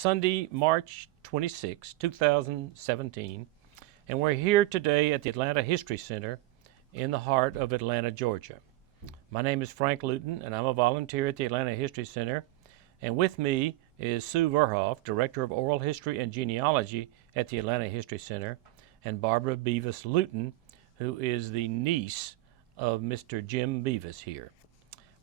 Sunday, March 26, 2017, and we're here today at the Atlanta History Center in the heart of Atlanta, Georgia. My name is Frank Luton, and I'm a volunteer at the Atlanta History Center, and with me is Sue Verhoff, Director of Oral History and Genealogy at the Atlanta History Center, and Barbara Bevis Luton, who is the niece of Mr. Jim Bevis here.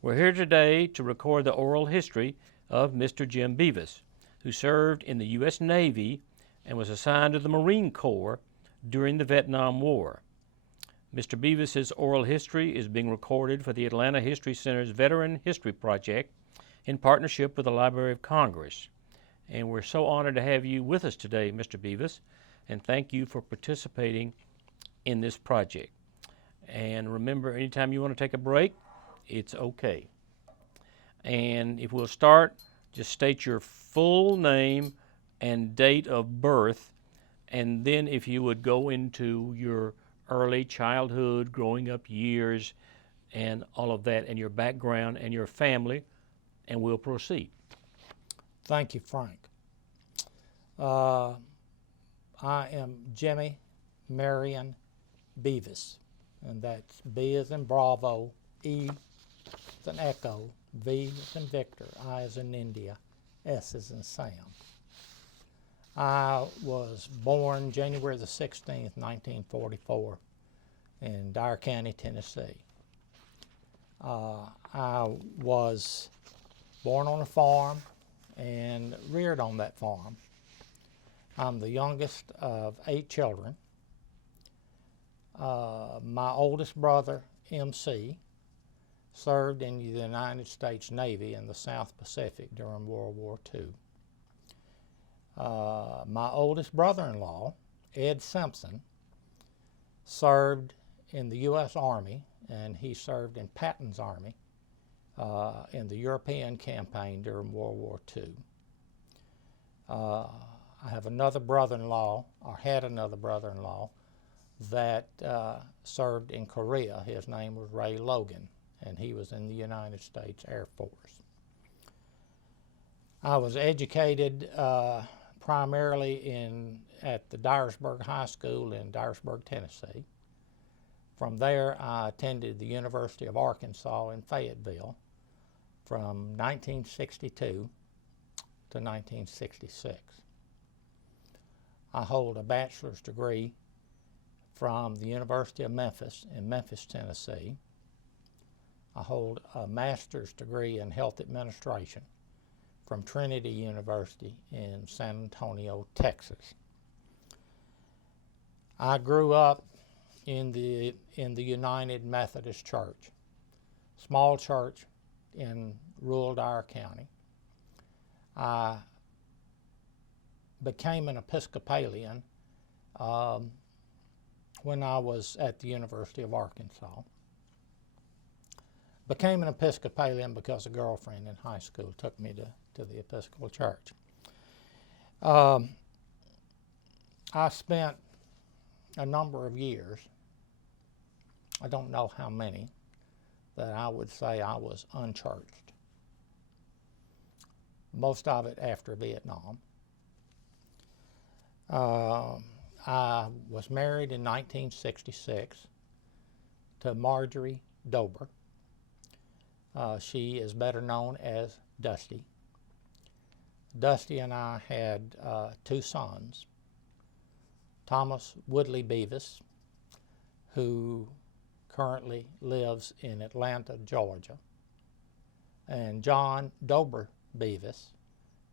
We're here today to record the oral history of Mr. Jim Bevis, who served in the U.S. Navy and was assigned to the Marine Corps during the Vietnam War. Mr. Bevis's oral history is being recorded for the Atlanta History Center's Veteran History Project in partnership with the Library of Congress. And we're so honored to have you with us today, Mr. Bevis, and thank you for participating in this project. And remember, anytime you want to take a break, it's okay. And if we'll start, just state your full name and date of birth, and then if you would go into your early childhood, growing up years, and all of that, and your background and your family, and we'll proceed. Thank you, Frank. I am Jimmy Marion Bevis, and that's B as in Bravo, E as in Echo, V as in Victor, I as in India, S as in Sam. I was born January the 16th, 1944 in Dyer County, Tennessee. I was born on a farm and reared on that farm. I'm the youngest of 8 children. My oldest brother, MC, served in the United States Navy in the South Pacific during World War II. My oldest brother-in-law, Ed Simpson, served in the U.S. Army, and he served in Patton's Army in the European campaign during World War II. I have another brother-in-law, or had another brother-in-law, that served in Korea. His name was Ray Logan, and he was in the United States Air Force. I was educated primarily at the Dyersburg High School in Dyersburg, Tennessee. From there, I attended the University of Arkansas in Fayetteville from 1962 to 1966. I hold a bachelor's degree from the University of Memphis in Memphis, Tennessee. I hold a master's degree in health administration from Trinity University in San Antonio, Texas. I grew up in the United Methodist Church, small church in rural Dyer County. I became an Episcopalian when I was at the University of Arkansas. Became an Episcopalian because a girlfriend in high school took me to the Episcopal Church. I spent a number of years, I don't know how many, that I would say I was unchurched. Most of it after Vietnam. I was married in 1966 to Marjorie Dober. She is better known as Dusty. Dusty and I had 2 sons, Thomas Woodley Bevis, who currently lives in Atlanta, Georgia, and John Dober Bevis,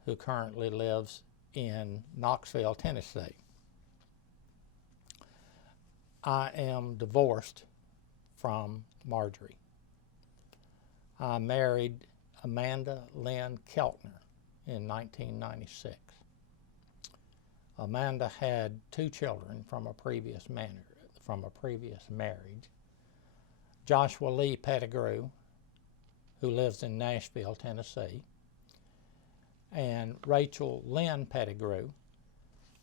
who currently lives in Knoxville, Tennessee. I am divorced from Marjorie. I married Amanda Lynn Keltner in 1996. Amanda had 2 children from a previous marriage. Joshua Lee Pettigrew, who lives in Nashville, Tennessee, and Rachel Lynn Pettigrew,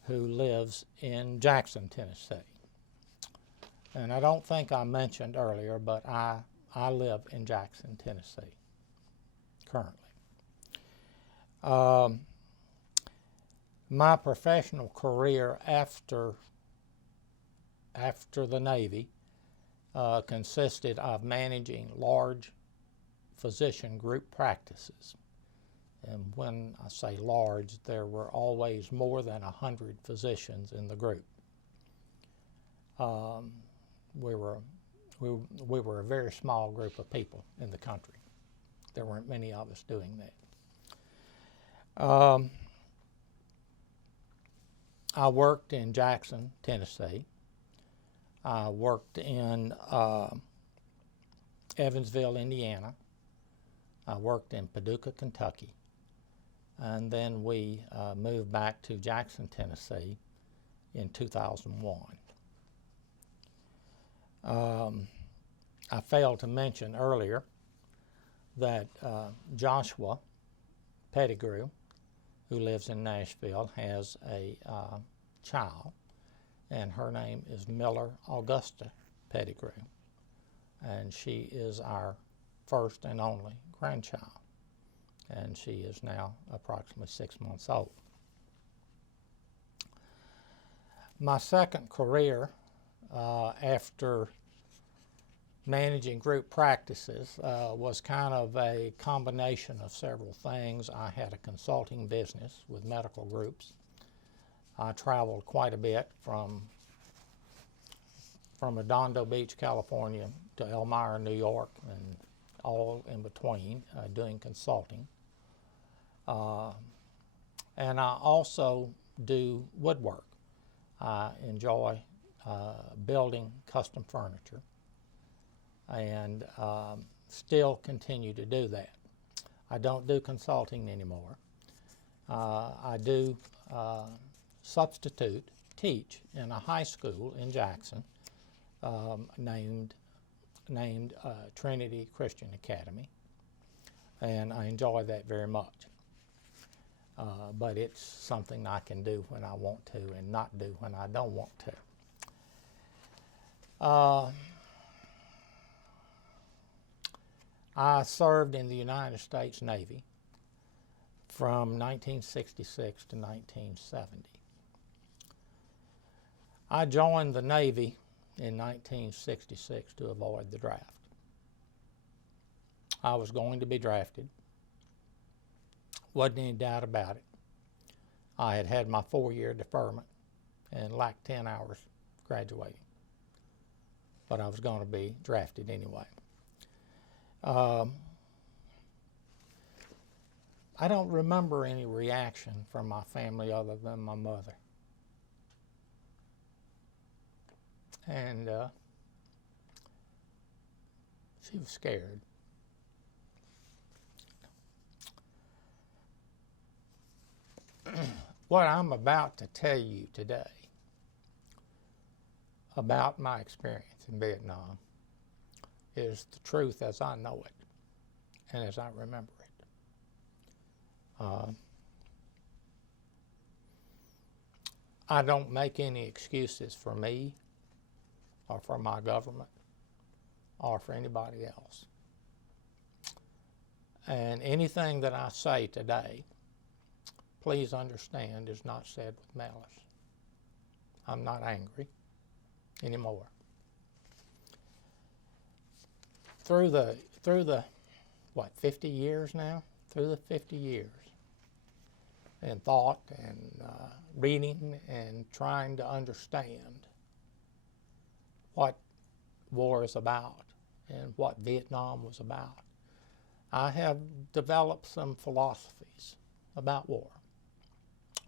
who lives in Jackson, Tennessee. And I don't think I mentioned earlier, but I live in Jackson, Tennessee, currently. My professional career after the Navy consisted of managing large physician group practices. And when I say large, there were always more than 100 physicians in the group. We were a very small group of people in the country. There weren't many of us doing that. I worked in Jackson, Tennessee. I worked in Evansville, Indiana. I worked in Paducah, Kentucky. And then we moved back to Jackson, Tennessee in 2001. I failed to mention earlier that Joshua Pettigrew, who lives in Nashville, has a child, and her name is Miller Augusta Pettigrew, and she is our first and only grandchild, and she is now approximately 6 months old. My second career after managing group practices was kind of a combination of several things. I had a consulting business with medical groups. I traveled quite a bit from Redondo Beach, California to Elmira, New York, and all in between doing consulting. And I also do woodwork. I enjoy building custom furniture, and still continue to do that. I don't do consulting anymore. I do substitute teach in a high school in Jackson named Trinity Christian Academy, and I enjoy that very much. But it's something I can do when I want to and not do when I don't want to. I served in the United States Navy from 1966 to 1970. I joined the Navy in 1966 to avoid the draft. I was going to be drafted. Wasn't any doubt about it. I had had my 4-year deferment and lacked 10 hours graduating. But I was going to be drafted anyway. I don't remember any reaction from my family other than my mother. And she was scared. What I'm about to tell you today about my experience in Vietnam is the truth as I know it and as I remember it. I don't make any excuses for me or for my government or for anybody else. And anything that I say today, please understand, is not said with malice. I'm not angry anymore. Through the 50 years now? Through the 50 years, and thought and reading and trying to understand what war is about and what Vietnam was about, I have developed some philosophies about war,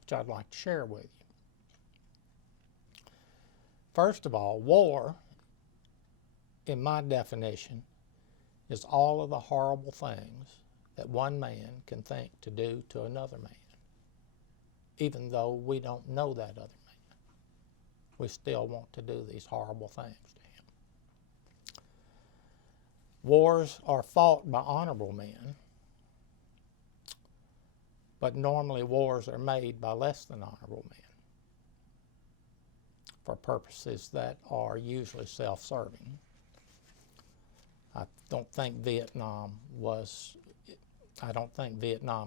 which I'd like to share with you. First of all, war, in my definition, is all of the horrible things that one man can think to do to another man. Even though we don't know that other man, we still want to do these horrible things to him. Wars are fought by honorable men, but normally wars are made by less than honorable men for purposes that are usually self-serving. I don't think Vietnam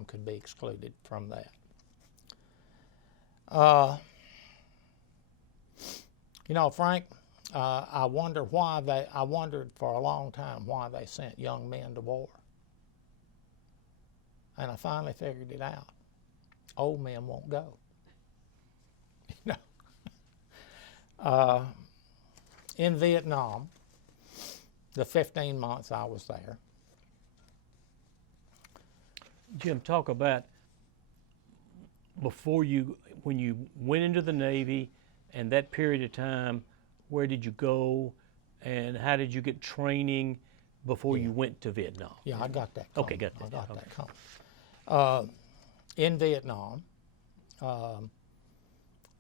could be excluded from that. You know, Frank, I wondered for a long time why they sent young men to war. And I finally figured it out. Old men won't go. You know, in Vietnam, the 15 months I was there. Jim, talk about when you went into the Navy and that period of time, where did you go and how did you get training before you went to Vietnam? Yeah, I got that. Okay, got that. I got that. In Vietnam,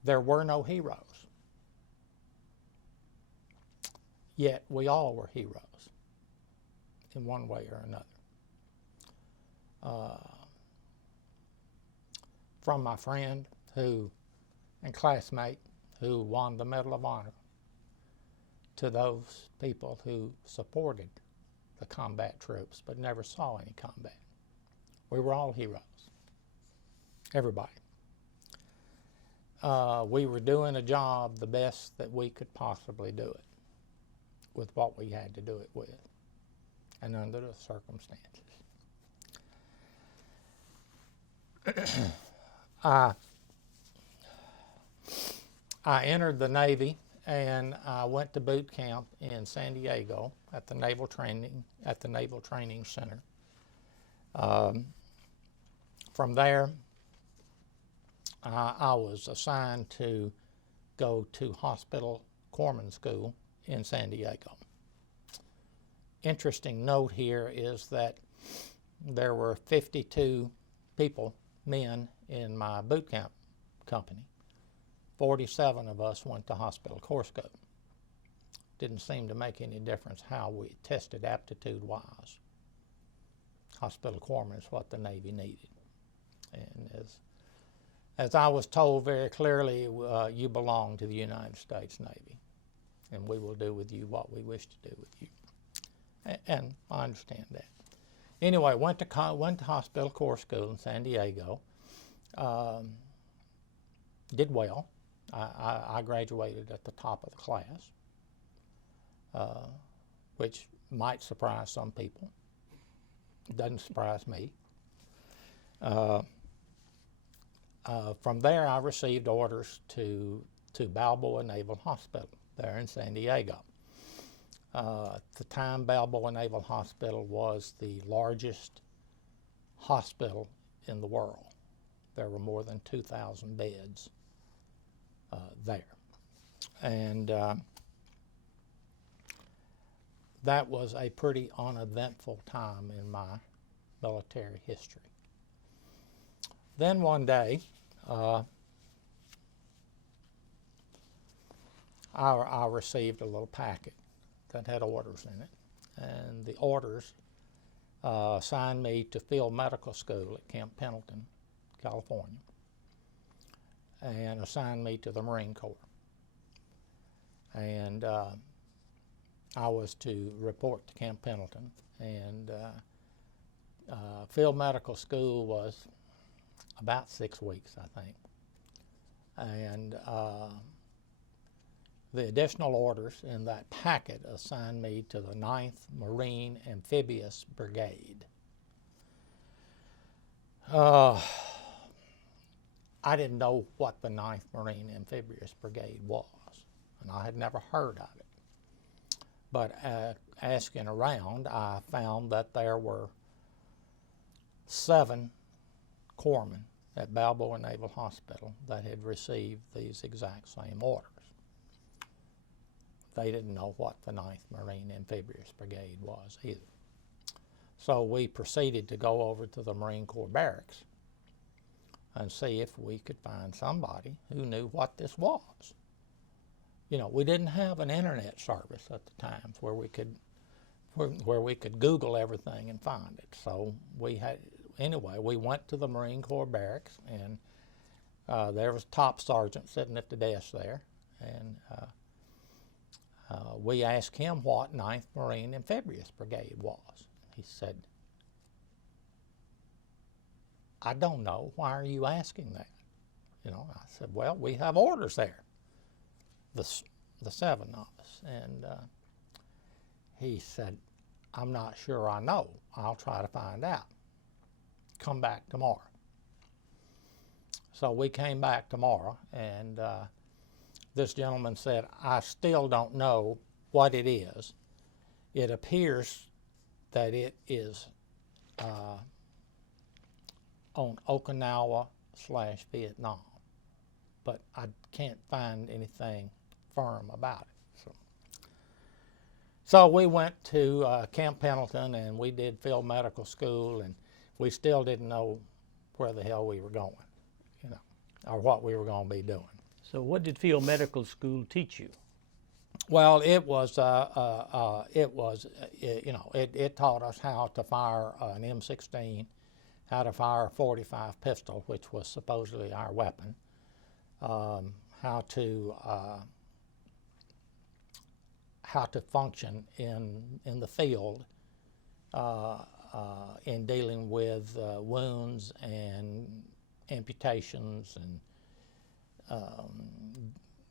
there were no heroes. Yet we all were heroes in one way or another. From my friend and classmate who won the Medal of Honor to those people who supported the combat troops but never saw any combat. We were all heroes, everybody. We were doing a job the best that we could possibly do it with what we had to do it with and under the circumstances. I entered the Navy and I went to boot camp in San Diego at the Naval Training Center. From there, I was assigned to go to Hospital Corpsman School in San Diego. Interesting note here is that there were 52 people, men, in my boot camp company. 47 of us went to Hospital Corps School. Didn't seem to make any difference how we tested aptitude-wise. Hospital Corpsman is what the Navy needed. And as I was told very clearly, you belong to the United States Navy, and we will do with you what we wish to do with you. And I understand that. Anyway, went to Hospital Corps School in San Diego. Did well. I graduated at the top of the class, which might surprise some people. It doesn't surprise me. From there, I received orders to Balboa Naval Hospital there in San Diego. At the time, Balboa Naval Hospital was the largest hospital in the world. There were more than 2,000 beds there. And that was a pretty uneventful time in my military history. Then one day, I received a little packet that had orders in it, and the orders assigned me to field medical school at Camp Pendleton, California, and assigned me to the Marine Corps. And I was to report to Camp Pendleton, and field medical school was about 6 weeks, I think. And the additional orders in that packet assigned me to the 9th Marine Amphibious Brigade. I didn't know what the 9th Marine Amphibious Brigade was, and I had never heard of it. But asking around, I found that there were 7 corpsmen at Balboa Naval Hospital that had received these exact same orders. They didn't know what the 9th Marine Amphibious Brigade was either. So we proceeded to go over to the Marine Corps barracks and see if we could find somebody who knew what this was. You know, we didn't have an internet service at the time where we could Google everything and find it. So we went to the Marine Corps barracks, and there was a top sergeant sitting at the desk there, and we asked him what 9th Marine Amphibious Brigade was. He said, "I don't know. Why are you asking that?" You know, I said, well, we have orders there, the 7 of us. And he said, I'm not sure I know. I'll try to find out. Come back tomorrow. So we came back tomorrow, and this gentleman said, I still don't know what it is. It appears that it is on Okinawa/Vietnam, but I can't find anything firm about it. So we went to Camp Pendleton, and we did field medical school, and we still didn't know where the hell we were going, you know, or what we were going to be doing. So what did field medical school teach you? Well, it taught us how to fire an M16, how to fire a .45 pistol, which was supposedly our weapon, how to function in the field in dealing with wounds and amputations and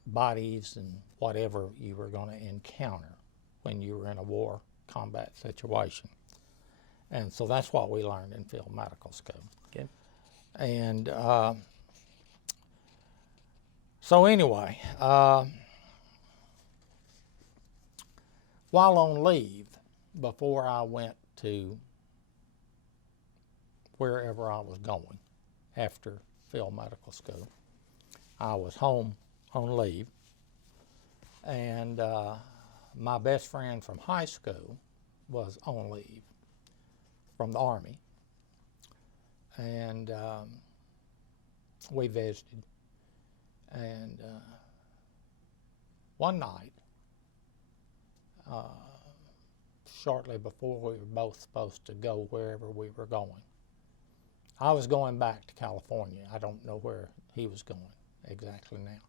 bodies and whatever you were going to encounter when you were in a war combat situation. And so that's what we learned in field medical school. Okay. And so anyway, while on leave, before I went to wherever I was going after field medical school, I was home on leave, and my best friend from high school was on leave from the Army, and we visited, and one night, shortly before we were both supposed to go wherever we were going, I was going back to California. I don't know where he was going exactly now,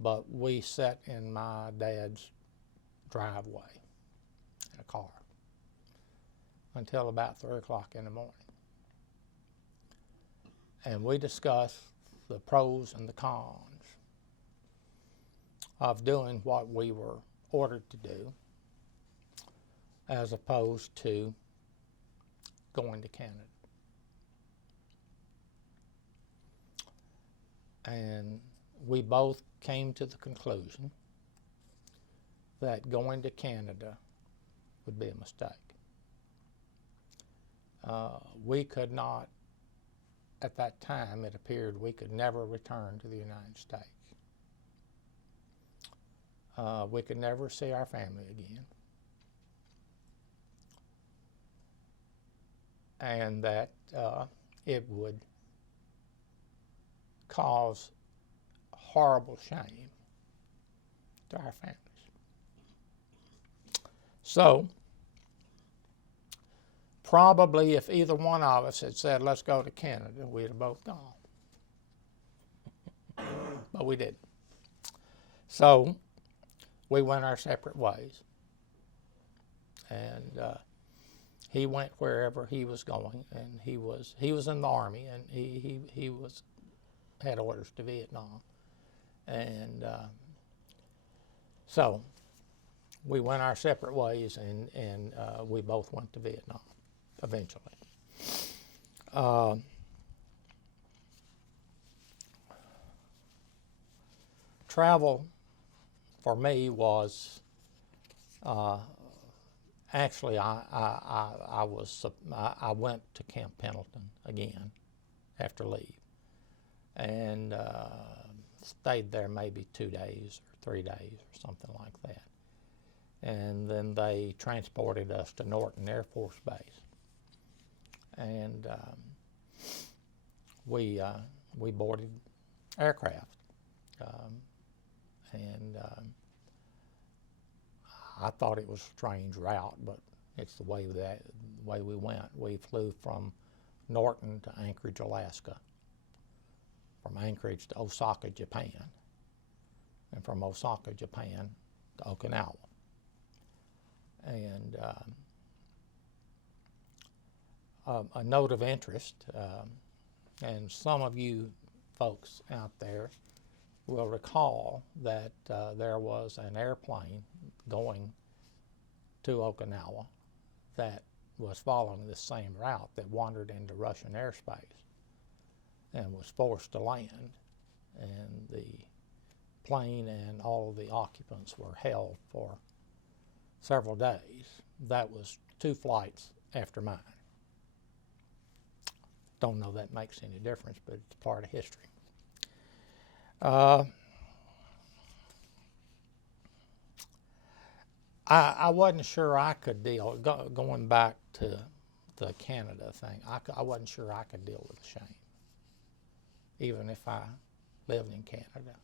but we sat in my dad's driveway in a car until about 3 o'clock in the morning. And we discussed the pros and the cons of doing what we were ordered to do as opposed to going to Canada. And we both came to the conclusion that going to Canada would be a mistake. We could not, at that time, it appeared we could never return to the United States. We could never see our family again. And that it would cause horrible shame to our families. So, probably if either one of us had said, let's go to Canada, we'd have both gone. But we didn't. So, we went our separate ways. And he went wherever he was going, and he was in the Army, and he had orders to Vietnam. And so we went our separate ways, and we both went to Vietnam eventually. Travel for me was actually I went to Camp Pendleton again after leave, and stayed there maybe 2 days or 3 days or something like that. And then they transported us to Norton Air Force Base, and we boarded aircraft, and I thought it was a strange route, but it's the way we went. We flew from Norton to Anchorage, Alaska, from Anchorage to Osaka, Japan, and from Osaka, Japan to Okinawa. And a note of interest, and some of you folks out there will recall that there was an airplane going to Okinawa that was following the same route that wandered into Russian airspace and was forced to land, and the plane and all of the occupants were held for several days. That was 2 flights after mine. Don't know that makes any difference, but it's part of history. I wasn't sure I could deal, going back to the Canada thing, I wasn't sure I could deal with the shame, even if I lived in Canada.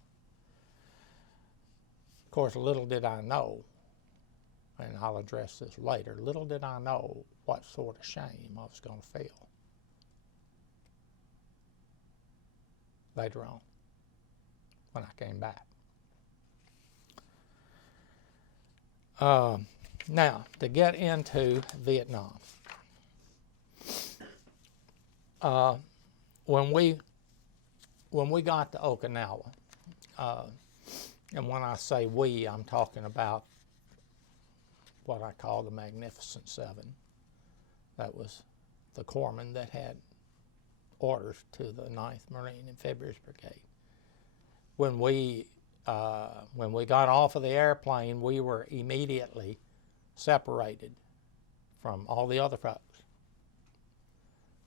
Of course, little did I know, and I'll address this later, little did I know what sort of shame I was going to feel later on when I came back. Now, to get into Vietnam, when we got to Okinawa, and when I say we, I'm talking about what I call the Magnificent Seven. That was the corpsman that had orders to the 9th Marine Amphibious Brigade. When we got off of the airplane, we were immediately separated from all the other folks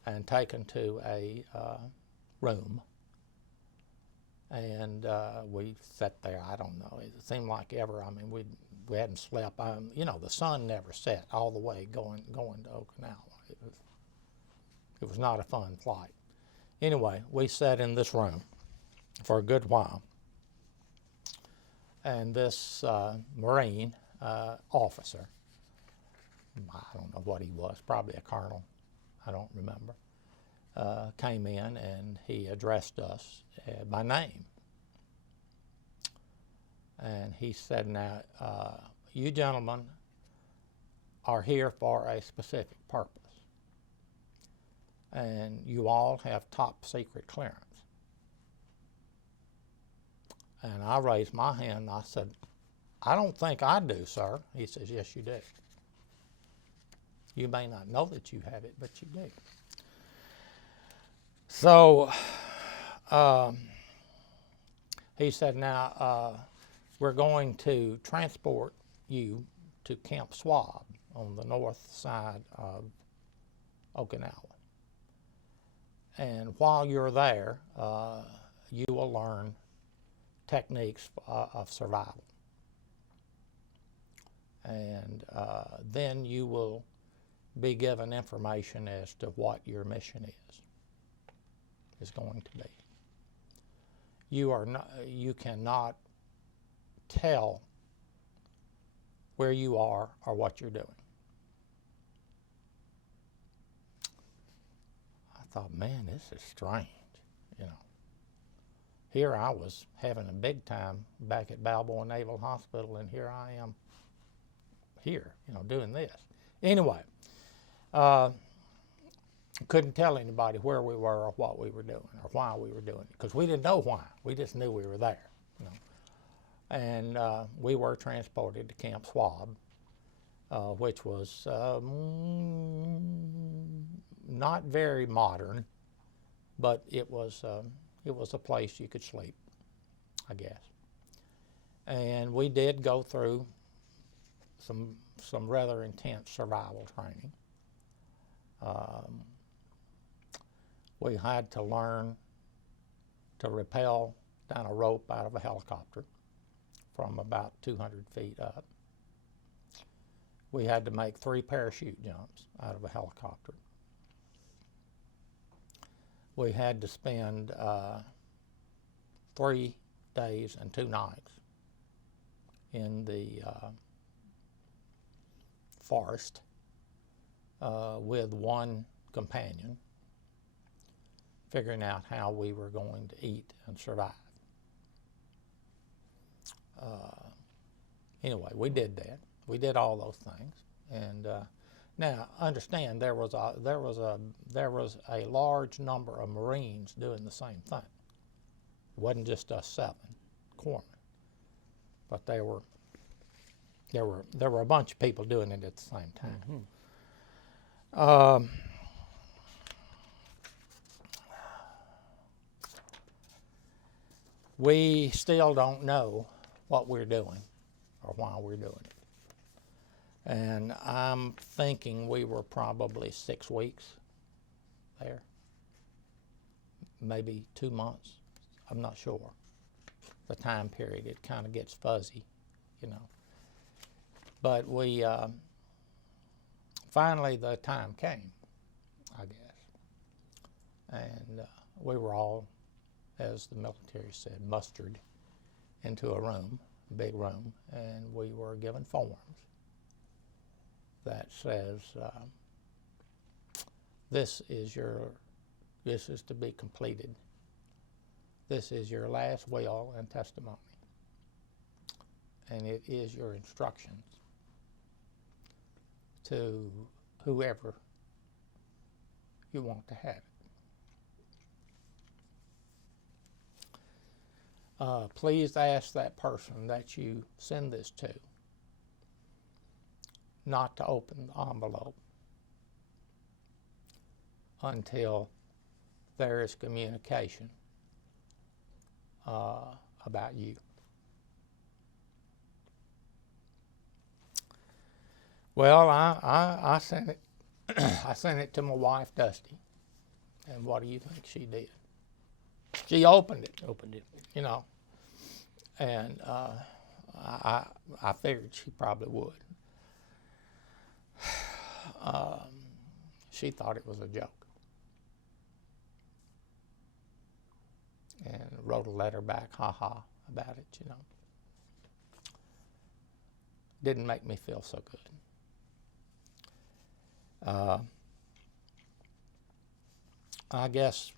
and taken to a room. And we sat there, I don't know, it seemed like ever, I mean, we hadn't slept. You know, the sun never set all the way going to Okinawa. It was not a fun flight. Anyway, we sat in this room for a good while. And this Marine officer, I don't know what he was, probably a colonel, I don't remember, came in and he addressed us by name. And he said, now, you gentlemen are here for a specific purpose. And you all have top secret clearance. And I raised my hand and I said, I don't think I do, sir. He says, yes, you do. You may not know that you have it, but you do. So he said, now we're going to transport you to Camp Swab on the north side of Okinawa. And while you're there, you will learn techniques of survival. And then you will be given information as to what your mission is going to be. You cannot tell where you are or what you're doing. I thought, man, this is strange, you know. Here I was having a big time back at Balboa Naval Hospital, and here I am here, you know, doing this. Anyway, couldn't tell anybody where we were or what we were doing or why we were doing it, because we didn't know why. We just knew we were there, you know. And we were transported to Camp Swab, which was not very modern, but it was a place you could sleep, I guess. And we did go through some rather intense survival training. We had to learn to rappel down a rope out of a helicopter from about 200 feet up. We had to make 3 parachute jumps out of a helicopter. We had to spend 3 days and 2 nights in the forest with one companion, figuring out how we were going to eat and survive. Anyway, we did that. We did all those things. And now, understand, there was a large number of Marines doing the same thing. wasn't just us 7 corpsmen, but there were a bunch of people doing it at the same time. We still don't know what we're doing or why we're doing it. And I'm thinking we were probably 6 weeks there, maybe 2 months. I'm not sure. The time period, it kind of gets fuzzy, you know. But we, finally the time came, I guess. And we were all, as the military said, mustered into a room, a big room, and we were given forms that says, this is to be completed. This is your last will and testimony. And it is your instructions to whoever you want to have it. Please ask that person that you send this to not to open the envelope until there is communication about you. Well, I sent it. I sent it to my wife, Dusty, and what do you think she did? She opened it. You know, and I figured she probably would. She thought it was a joke and wrote a letter back, ha-ha, about it, you know. Didn't make me feel so good. I guess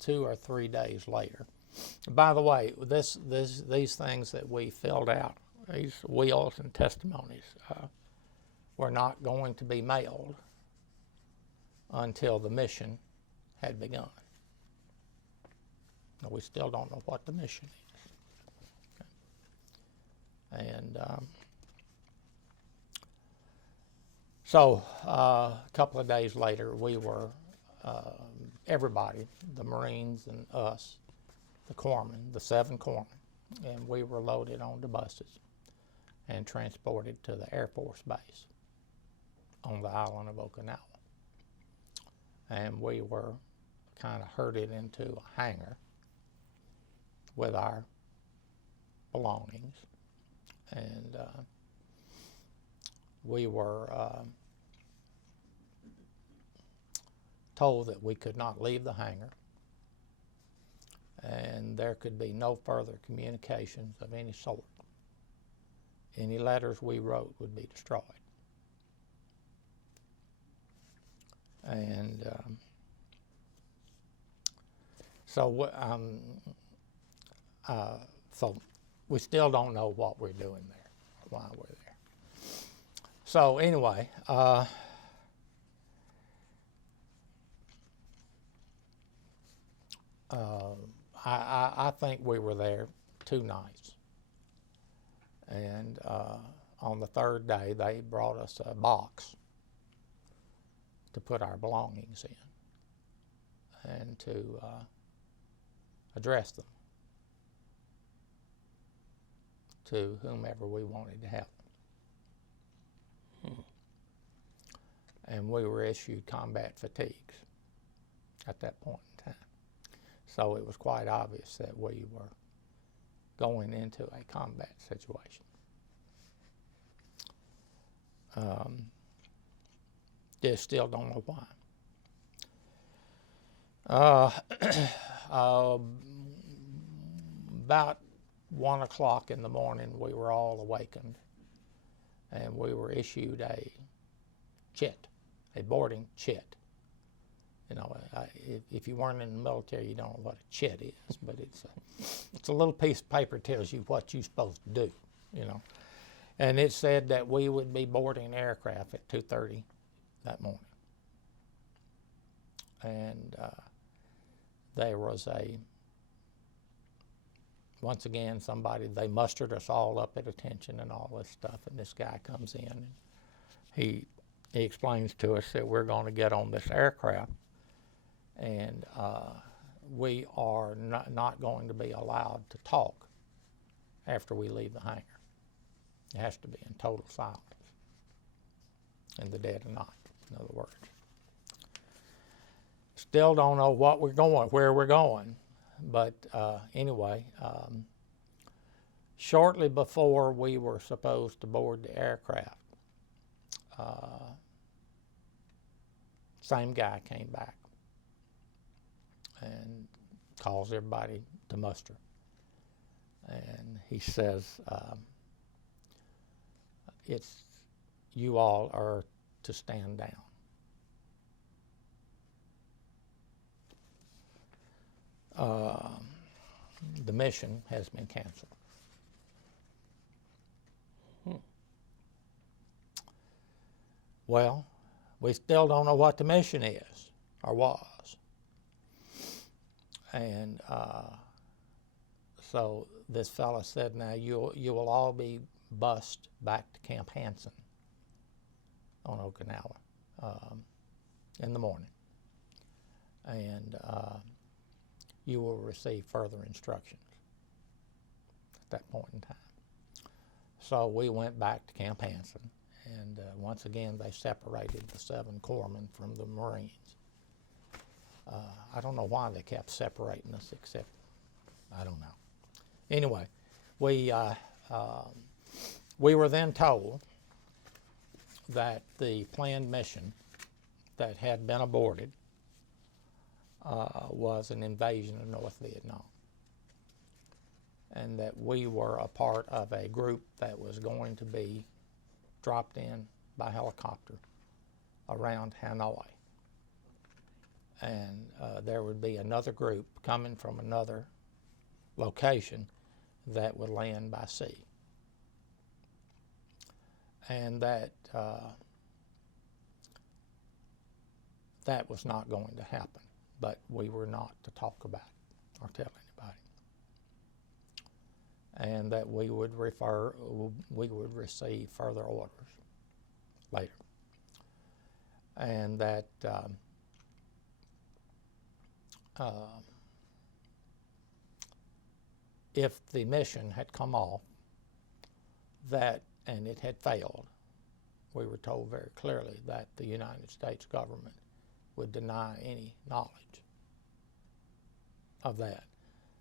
2 or 3 days later. By the way, these things that we filled out, these wills and testimonies, were not going to be mailed until the mission had begun. Now, we still don't know what the mission is. Okay. And so a couple of days later, we were, everybody, the Marines and us, the corpsmen, the 7 corpsmen, and we were loaded onto buses and transported to the Air Force Base on the island of Okinawa. And we were kind of herded into a hangar with our belongings. And we were told that we could not leave the hangar, and there could be no further communications of any sort. Any letters we wrote would be destroyed. And so we still don't know what we're doing there, why we're there. So anyway, I think we were there 2 nights. And on the 3rd day, they brought us a box to put our belongings in and to address them to whomever we wanted to have them. And we were issued combat fatigues at that point in time. So it was quite obvious that we were going into a combat situation. Just still don't know why. About 1 o'clock in the morning, we were all awakened, and we were issued a chit, a boarding chit. You know, if you weren't in the military, you don't know what a chit is, but it's a little piece of paper that tells you what you're supposed to do, you know. And it said that we would be boarding aircraft at 2:30 that morning. And there was a once again, they mustered us all up at attention and all this stuff, and this guy comes in and he explains to us that we're going to get on this aircraft and we are not going to be allowed to talk after we leave the hangar. It has to be in total silence, in the dead of night, in other words. Still don't know what we're going, where we're going, but anyway, shortly before we were supposed to board the aircraft, same guy came back and calls everybody to muster. And he says, you all are to stand down. The mission has been canceled. Well, we still don't know what the mission is or was. And so this fellow said, now you will all be bused back to Camp Hansen on Okinawa in the morning. And you will receive further instructions at that point in time. So we went back to Camp Hansen, and once again they separated the 7 corpsmen from the Marines. I don't know why they kept separating us, except, I don't know. Anyway, we were then told that the planned mission that had been aborted was an invasion of North Vietnam, and that we were a part of a group that was going to be dropped in by helicopter around Hanoi. And there would be another group coming from another location that would land by sea. And that that was not going to happen, but we were not to talk about it or tell anybody. And that we would receive further orders later. And that if the mission had come off, and it had failed, we were told very clearly that the United States government would deny any knowledge of that.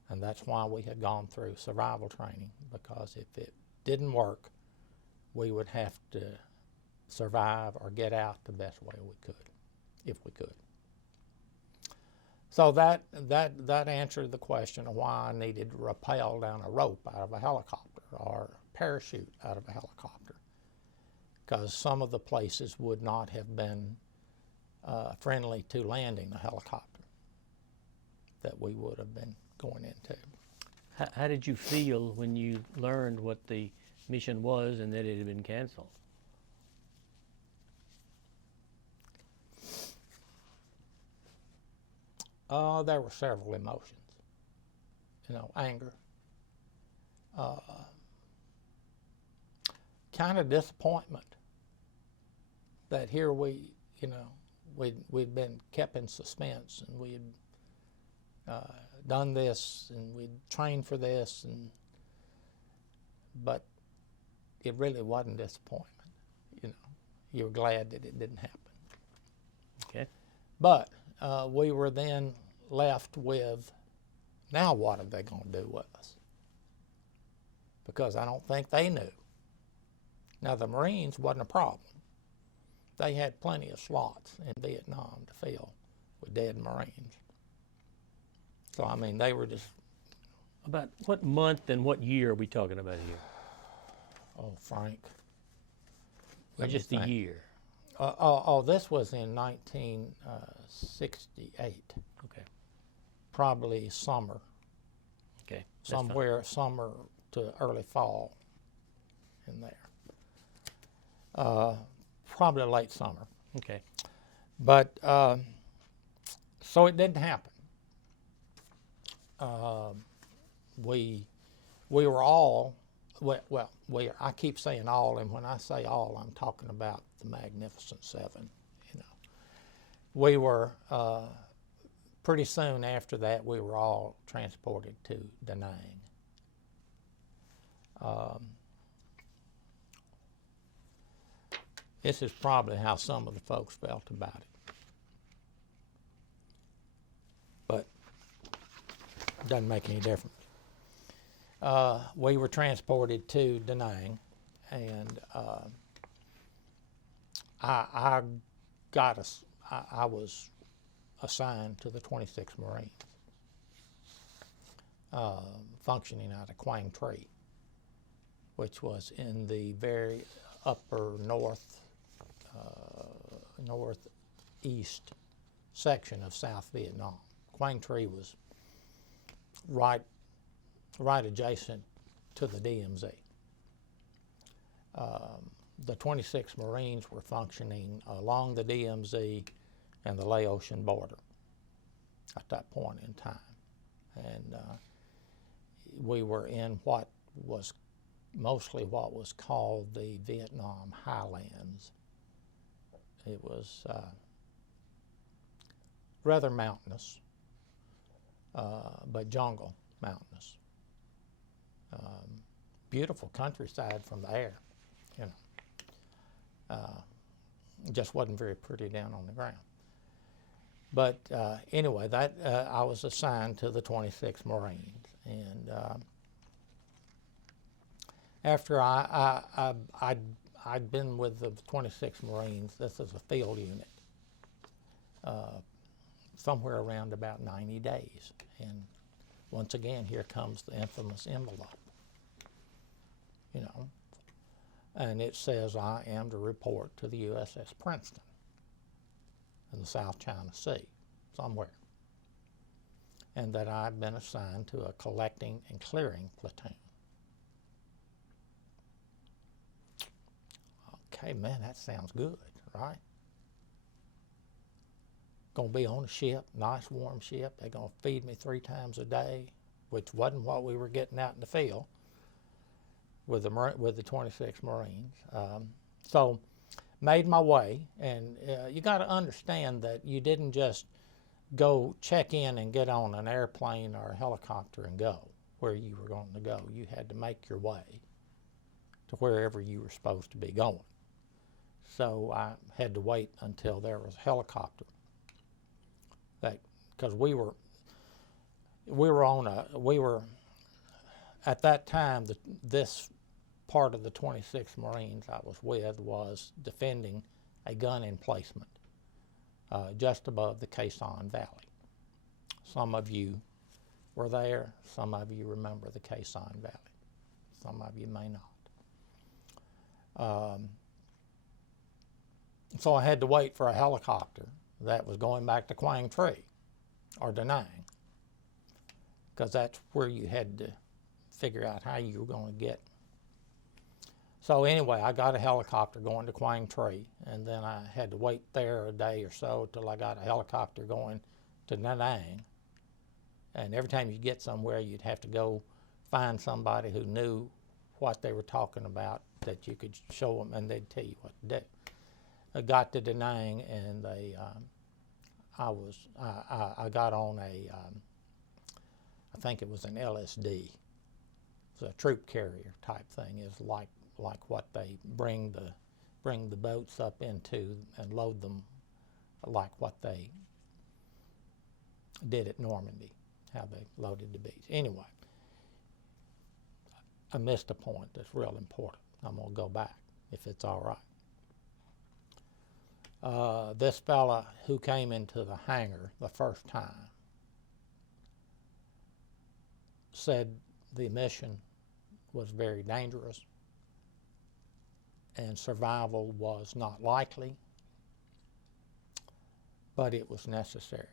And that's why we had gone through survival training, because if it didn't work, we would have to survive or get out the best way we could, if we could. So that answered the question of why I needed to rappel down a rope out of a helicopter or parachute out of a helicopter, because some of the places would not have been friendly to landing the helicopter that we would have been going into. How did you feel when you learned what the mission was and that it had been canceled? There were several emotions. Anger, kind of disappointment that here we'd been kept in suspense, and we had done this and we'd trained for this, but it really wasn't disappointment. You were glad that it didn't happen. Okay. But we were then left with, now what are they going to do with us? Because I don't think they knew. Now the Marines wasn't a problem. They had plenty of slots in Vietnam to fill with dead Marines. So I mean, they were just... About what month and what year are we talking about here? Oh, Frank. Or just the year? This was in 1968. Okay. Probably summer. Okay. Somewhere summer to early fall in there. Probably late summer. Okay. But so it didn't happen. We we were all, I keep saying all, and when I say all, I'm talking about the Magnificent Seven. You know, we were pretty soon after that, we were all transported to Da Nang. This is probably how some of the folks felt about it, but it doesn't make any difference. We were transported to Da Nang, and I was assigned to the 26th Marines, functioning out of Quang Tri, which was in the very upper northeast section of South Vietnam. Quang Tri was right adjacent to the DMZ. The 26th Marines were functioning along the DMZ and the Laotian border at that point in time. And we were in what was called the Vietnam Highlands. It was rather mountainous, but jungle mountainous. Beautiful countryside from the air, you know. Just wasn't very pretty down on the ground. But anyway, I was assigned to the 26th Marines, and after I'd been with the 26th Marines, this is a field unit, somewhere around about 90 days. And once again, here comes the infamous envelope, you know, and it says I am to report to the USS Princeton in the South China Sea, somewhere, and that I've been assigned to a collecting and clearing platoon. Okay, man, that sounds good, right? Gonna be on a ship, nice warm ship. They're gonna feed me 3 times a day, which wasn't what we were getting out in the field with the 26th Marines. So made my way, and you got to understand that you didn't just go check in and get on an airplane or a helicopter and go where you were going to go. You had to make your way to wherever you were supposed to be going. So I had to wait until there was a helicopter. Because we were at that time, this part of the 26th Marines I was with was defending a gun emplacement just above the Quezon Valley. Some of you were there, some of you remember the Quezon Valley, some of you may not. So I had to wait for a helicopter that was going back to Quang Tri or Da Nang, because that's where you had to figure out how you were going to get. So anyway, I got a helicopter going to Quang Tri, and then I had to wait there a day or so till I got a helicopter going to Da Nang. And every time you get somewhere, you'd have to go find somebody who knew what they were talking about that you could show them, and they'd tell you what to do. I got to Da Nang, and I got on a, I think it was an LSD. It's a troop carrier type thing. It's like what they bring the boats up into and load them, like what they did at Normandy, how they loaded the beach. Anyway, I missed a point that's real important. I'm going to go back if it's all right. This fella who came into the hangar the first time said the mission was very dangerous and survival was not likely, but it was necessary.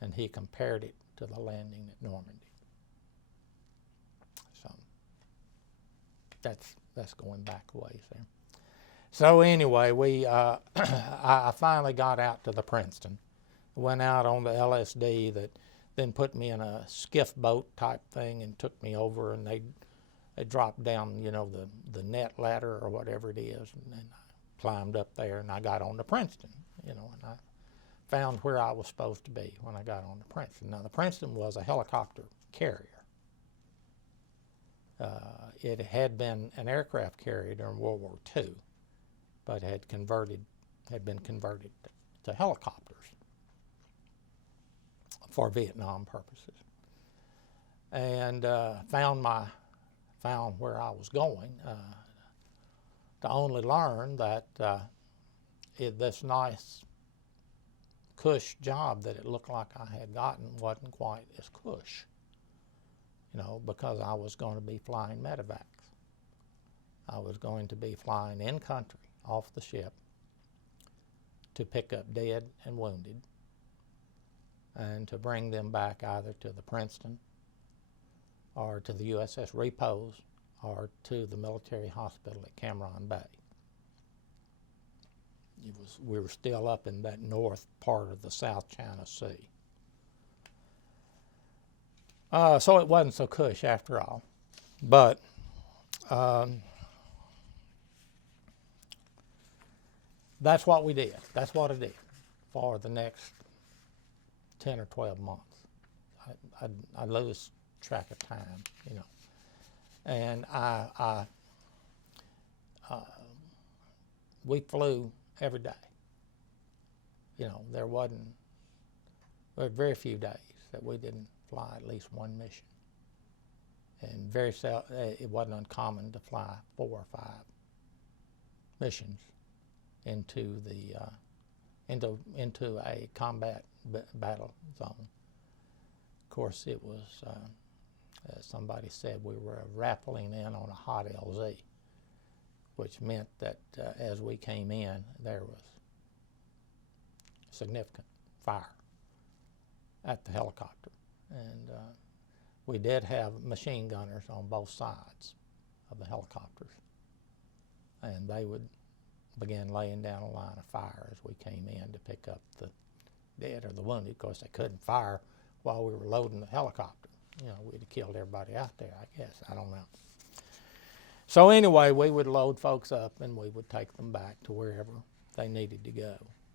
And he compared it to the landing at Normandy. So that's going back a ways there. So anyway, I finally got out to the Princeton. Went out on the LSD then put me in a skiff boat type thing and took me over, and they dropped down, you know, the net ladder or whatever it is, and then I climbed up there and I got on to Princeton, you know, and I found where I was supposed to be when I got on to Princeton. Now, the Princeton was a helicopter carrier. It had been an aircraft carrier during World War II, but had been converted to helicopters for Vietnam purposes. And found where I was going, to only learn that this nice cush job that it looked like I had gotten wasn't quite as cush, you know, because I was going to be flying Medevacs. I was going to be flying in country off the ship to pick up dead and wounded and to bring them back either to the Princeton or to the USS Repose or to the military hospital at Cam Bay. We were still up in that north part of the South China Sea. So it wasn't so cush after all. But that's what we did. That's what I did for the next 10 or 12 months. I lose track of time, you know. And we flew every day. You know, there were very few days that we didn't fly at least one mission. And it wasn't uncommon to fly 4 or 5 missions into a combat battle zone. Of course, it was, as somebody said, we were rattling in on a hot LZ, which meant that as we came in, there was significant fire at the helicopter. And we did have machine gunners on both sides of the helicopters. And they would begin laying down a line of fire as we came in to pick up the dead or the wounded. Of course, they couldn't fire while we were loading the helicopter. You know, we'd have killed everybody out there, I guess. I don't know. So anyway, we would load folks up and we would take them back to wherever they needed to go.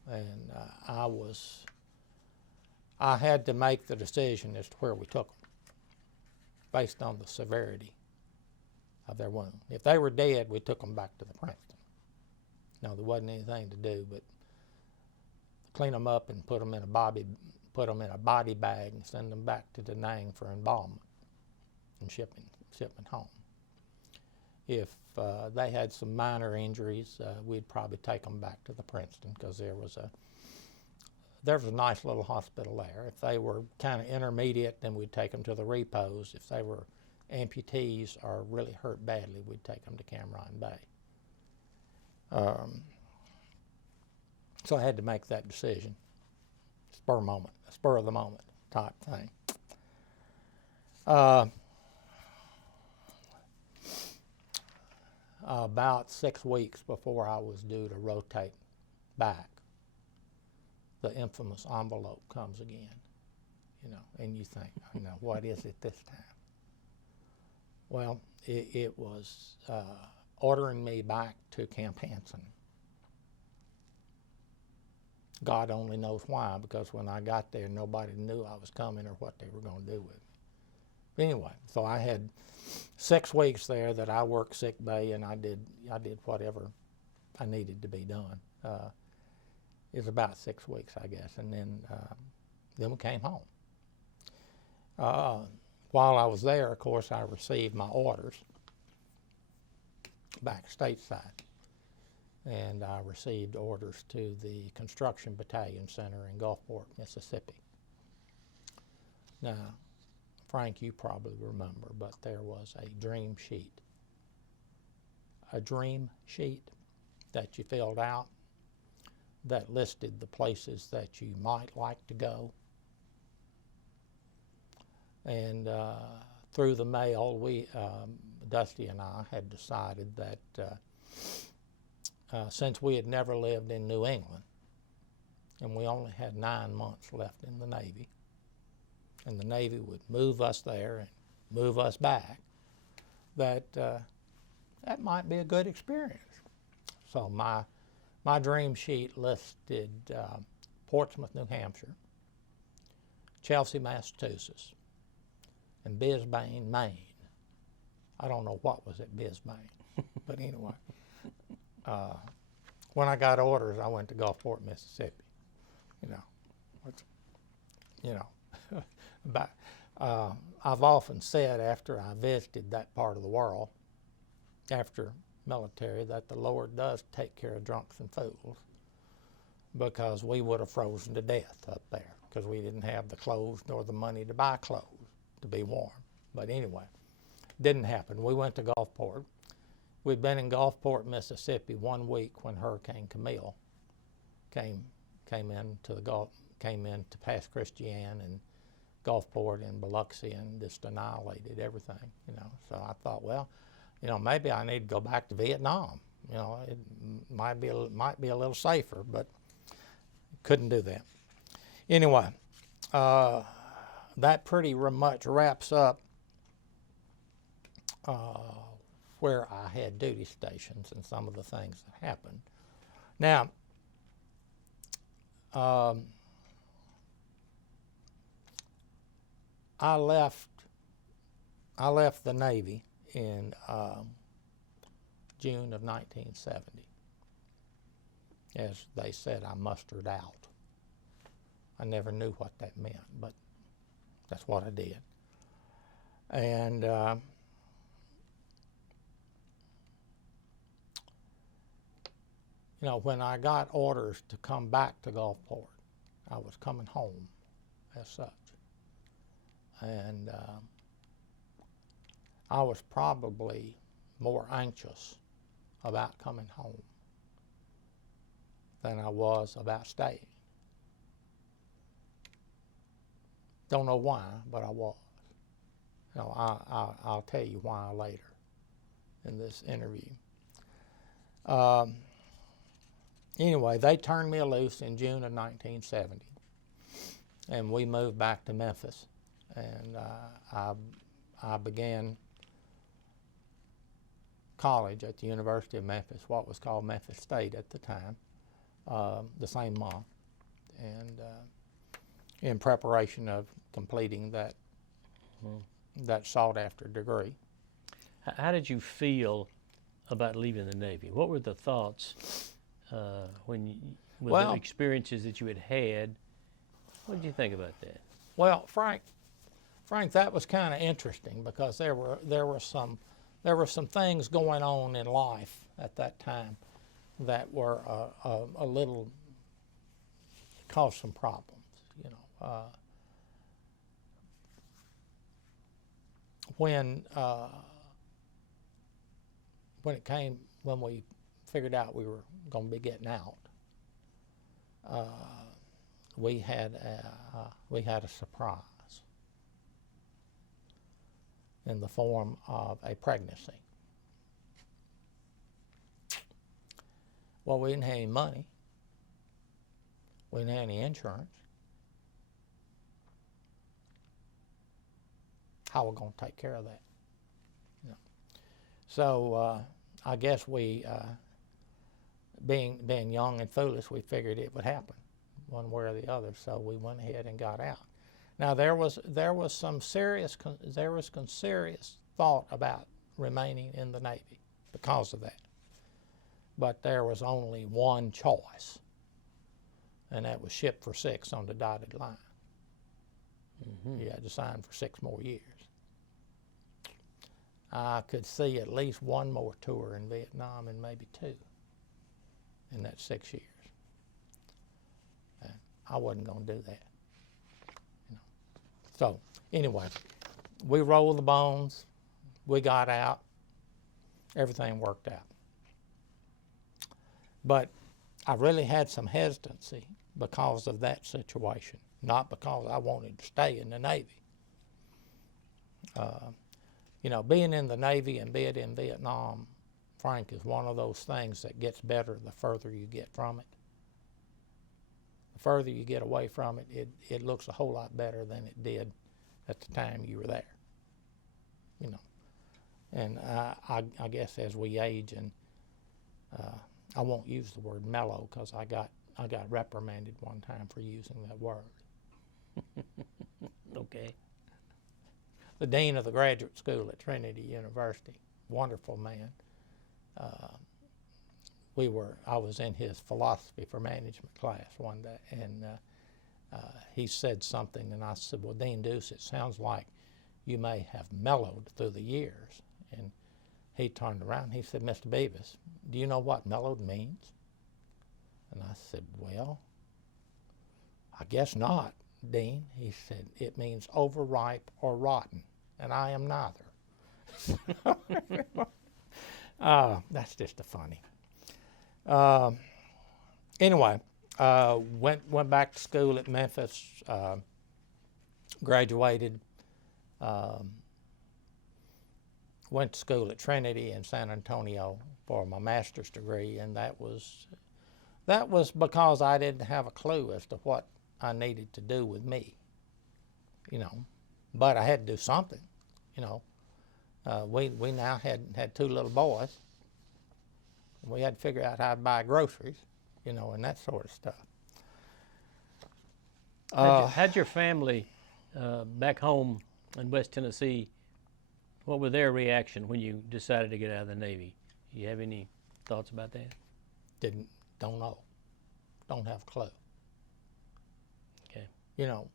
And I had to make the decision as to where we took them based on the severity of their wound. If they were dead, we took them back to the Princeton. No, there wasn't anything to do but clean them up and put them in a body bag and send them back to Da Nang for embalmment and shipment home. If they had some minor injuries, we'd probably take them back to the Princeton because there was a nice little hospital there. If they were kind of intermediate, then we'd take them to the Repose. If they were amputees or really hurt badly, we'd take them to Cam Bay. So I had to make that decision, spur of the moment type thing. About 6 weeks before I was due to rotate back, the infamous envelope comes again, you know, and you think, you know, what is it this time? Well, it was ordering me back to Camp Hansen. God only knows why, because when I got there, nobody knew I was coming or what they were going to do with me. But anyway, so I had 6 weeks there that I worked sick bay, and I did whatever I needed to be done. It was about 6 weeks, I guess, and then we came home. While I was there, of course, I received my orders back stateside, and I received orders to the Construction Battalion Center in Gulfport, Mississippi. Now, Frank, you probably remember, but there was a dream sheet that you filled out that listed the places that you might like to go. And through the mail, Dusty and I had decided that since we had never lived in New England, and we only had 9 months left in the Navy, and the Navy would move us there and move us back, that that might be a good experience. So my dream sheet listed Portsmouth, New Hampshire, Chelsea, Massachusetts, and Bisbane, Maine. I don't know what was at Bisbane, but anyway. When I got orders, I went to Gulfport, Mississippi. But I've often said after I visited that part of the world, after military, that the Lord does take care of drunks and fools, because we would have frozen to death up there because we didn't have the clothes nor the money to buy clothes to be warm. But anyway, didn't happen. We went to Gulfport. We'd been in Gulfport, Mississippi 1 week when Hurricane Camille came into Pass Christian and Gulfport and Biloxi and just annihilated everything, So I thought, well, maybe I need to go back to Vietnam. It might be a little safer, but couldn't do that. Anyway, that pretty much wraps up where I had duty stations and some of the things that happened. Now, I left the Navy in June of 1970. As they said, I mustered out. I never knew what that meant, but that's what I did. And when I got orders to come back to Gulfport, I was coming home as such. And I was probably more anxious about coming home than I was about staying. Don't know why, but I was. I'll tell you why later in this interview. Anyway, they turned me loose in June of 1970, and we moved back to Memphis, and I began college at the University of Memphis, what was called Memphis State at the time, the same month, and in preparation of completing that that sought-after degree. How did you feel about leaving the Navy? What were the thoughts with the experiences that you had? What did you think about that? Well, Frank, that was kind of interesting because there were some things going on in life at that time that were a little caused some problems. When we figured out we were going to be getting out, we had a surprise in the form of a pregnancy. Well, we didn't have any money. We didn't have any insurance. How are we going to take care of that? So I guess we, being young and foolish, we figured it would happen one way or the other. So we went ahead and got out. Now there was some serious thought about remaining in the Navy because of that, but there was only one choice, and that was ship for 6 on the dotted line. Mm-hmm. You had to sign for 6 more years. I could see at least one more tour in Vietnam and maybe 2 in that 6 years. And I wasn't going to do that. So anyway, we rolled the bones, we got out, everything worked out. But I really had some hesitancy because of that situation, not because I wanted to stay in the Navy. Being in the Navy and being in Vietnam, Frank, is one of those things that gets better the further you get from it. The further you get away from it, it looks a whole lot better than it did at the time you were there, you know. And I guess as we age, and I won't use the word mellow because I got reprimanded one time for using that word. Okay. The dean of the graduate school at Trinity University, wonderful man. I was in his philosophy for management class one day, and he said something, and I said, "Well, Dean Deuce, it sounds like you may have mellowed through the years." And he turned around and he said, "Mr. Bevis, do you know what mellowed means?" And I said, "Well, I guess not, Dean." He said, "It means overripe or rotten, and I am neither." That's just a funny. Anyway, went back to school at Memphis, graduated, went to school at Trinity in San Antonio for my master's degree, and that was because I didn't have a clue as to what I needed to do with me, you know. But I had to do something, you know. We now had two little boys. We had to figure out how to buy groceries, you know, and that sort of stuff. How'd your family back home in West Tennessee, what was their reaction when you decided to get out of the Navy? You have any thoughts about that? Don't know. Don't have a clue. Okay. You know,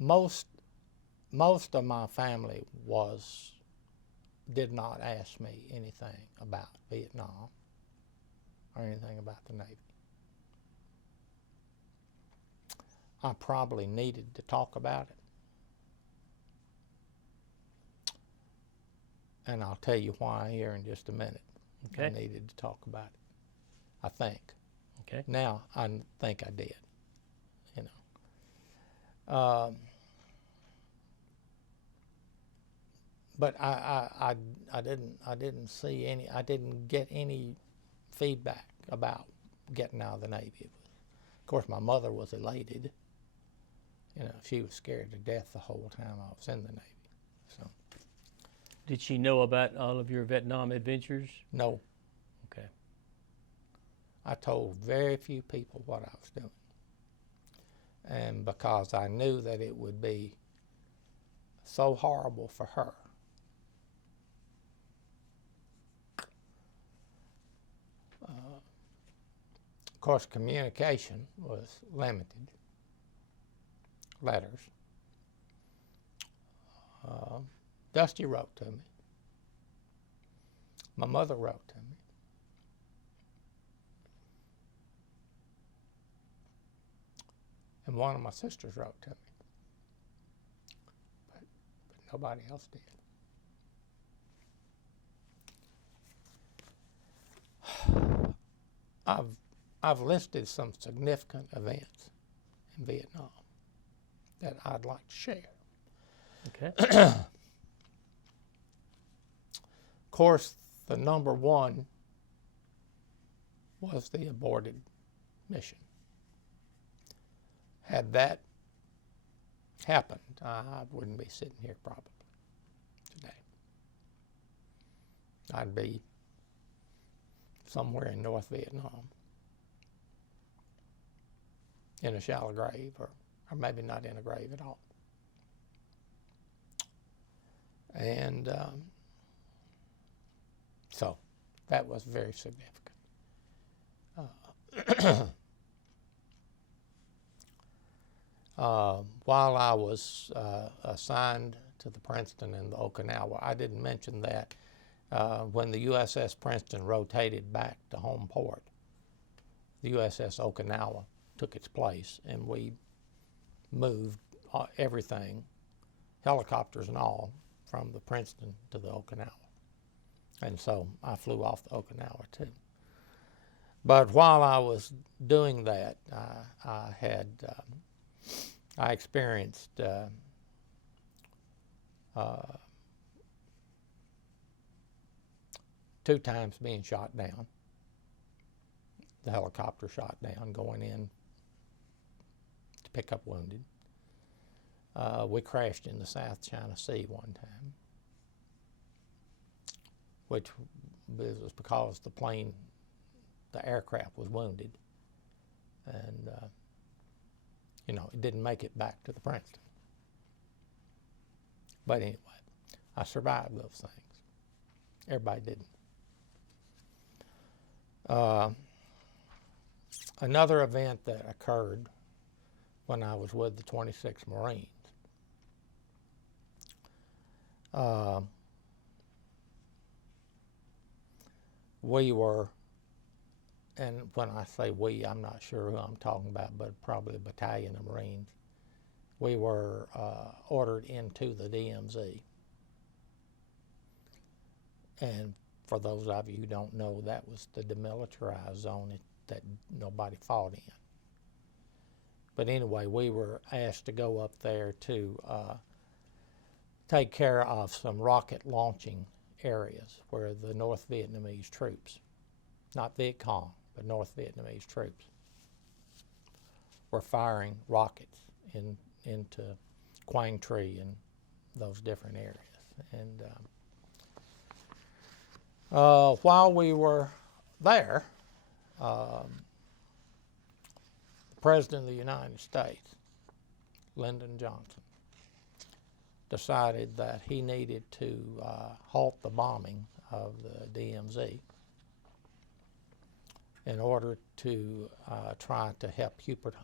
most of my family did not ask me anything about Vietnam or anything about the Navy. I probably needed to talk about it. And I'll tell you why here in just a minute. Okay. I needed to talk about it, I think. Okay. Now, I think I did, you know. But I didn't get any feedback about getting out of the Navy. Of course, my mother was elated. You know, she was scared to death the whole time I was in the Navy. So. Did she know about all of your Vietnam adventures? No. Okay. I told very few people what I was doing. And because I knew that it would be so horrible for her. Of course, communication was limited. Letters. Dusty wrote to me. My mother wrote to me. And one of my sisters wrote to me. But nobody else did. I've listed some significant events in Vietnam that I'd like to share. Okay. Of course, the number one was the aborted mission. Had that happened, I wouldn't be sitting here probably today. I'd be somewhere in North Vietnam in a shallow grave, or maybe not in a grave at all. And so that was very significant. While I was assigned to the Princeton and the Okinawa, I didn't mention that when the USS Princeton rotated back to home port, the USS Okinawa took its place, and we moved everything, helicopters and all, from the Princeton to the Okinawa. And so I flew off the Okinawa too. But while I was doing that, I experienced a 2 times being shot down. The helicopter shot down, going in to pick up wounded. We crashed in the South China Sea one time, which was because the aircraft was wounded, and it didn't make it back to the Princeton. But anyway, I survived those things. Everybody didn't. Another event that occurred when I was with the 26th Marines, we were, and when I say we, I'm not sure who I'm talking about, but probably a battalion of Marines. We were ordered into the DMZ. And for those of you who don't know, that was the demilitarized zone that nobody fought in. But anyway, we were asked to go up there to take care of some rocket launching areas where the North Vietnamese troops, not Viet Cong, but North Vietnamese troops, were firing rockets into Quang Tri and those different areas. And while we were there, the President of the United States, Lyndon Johnson, decided that he needed to halt the bombing of the DMZ in order to try to help Hubert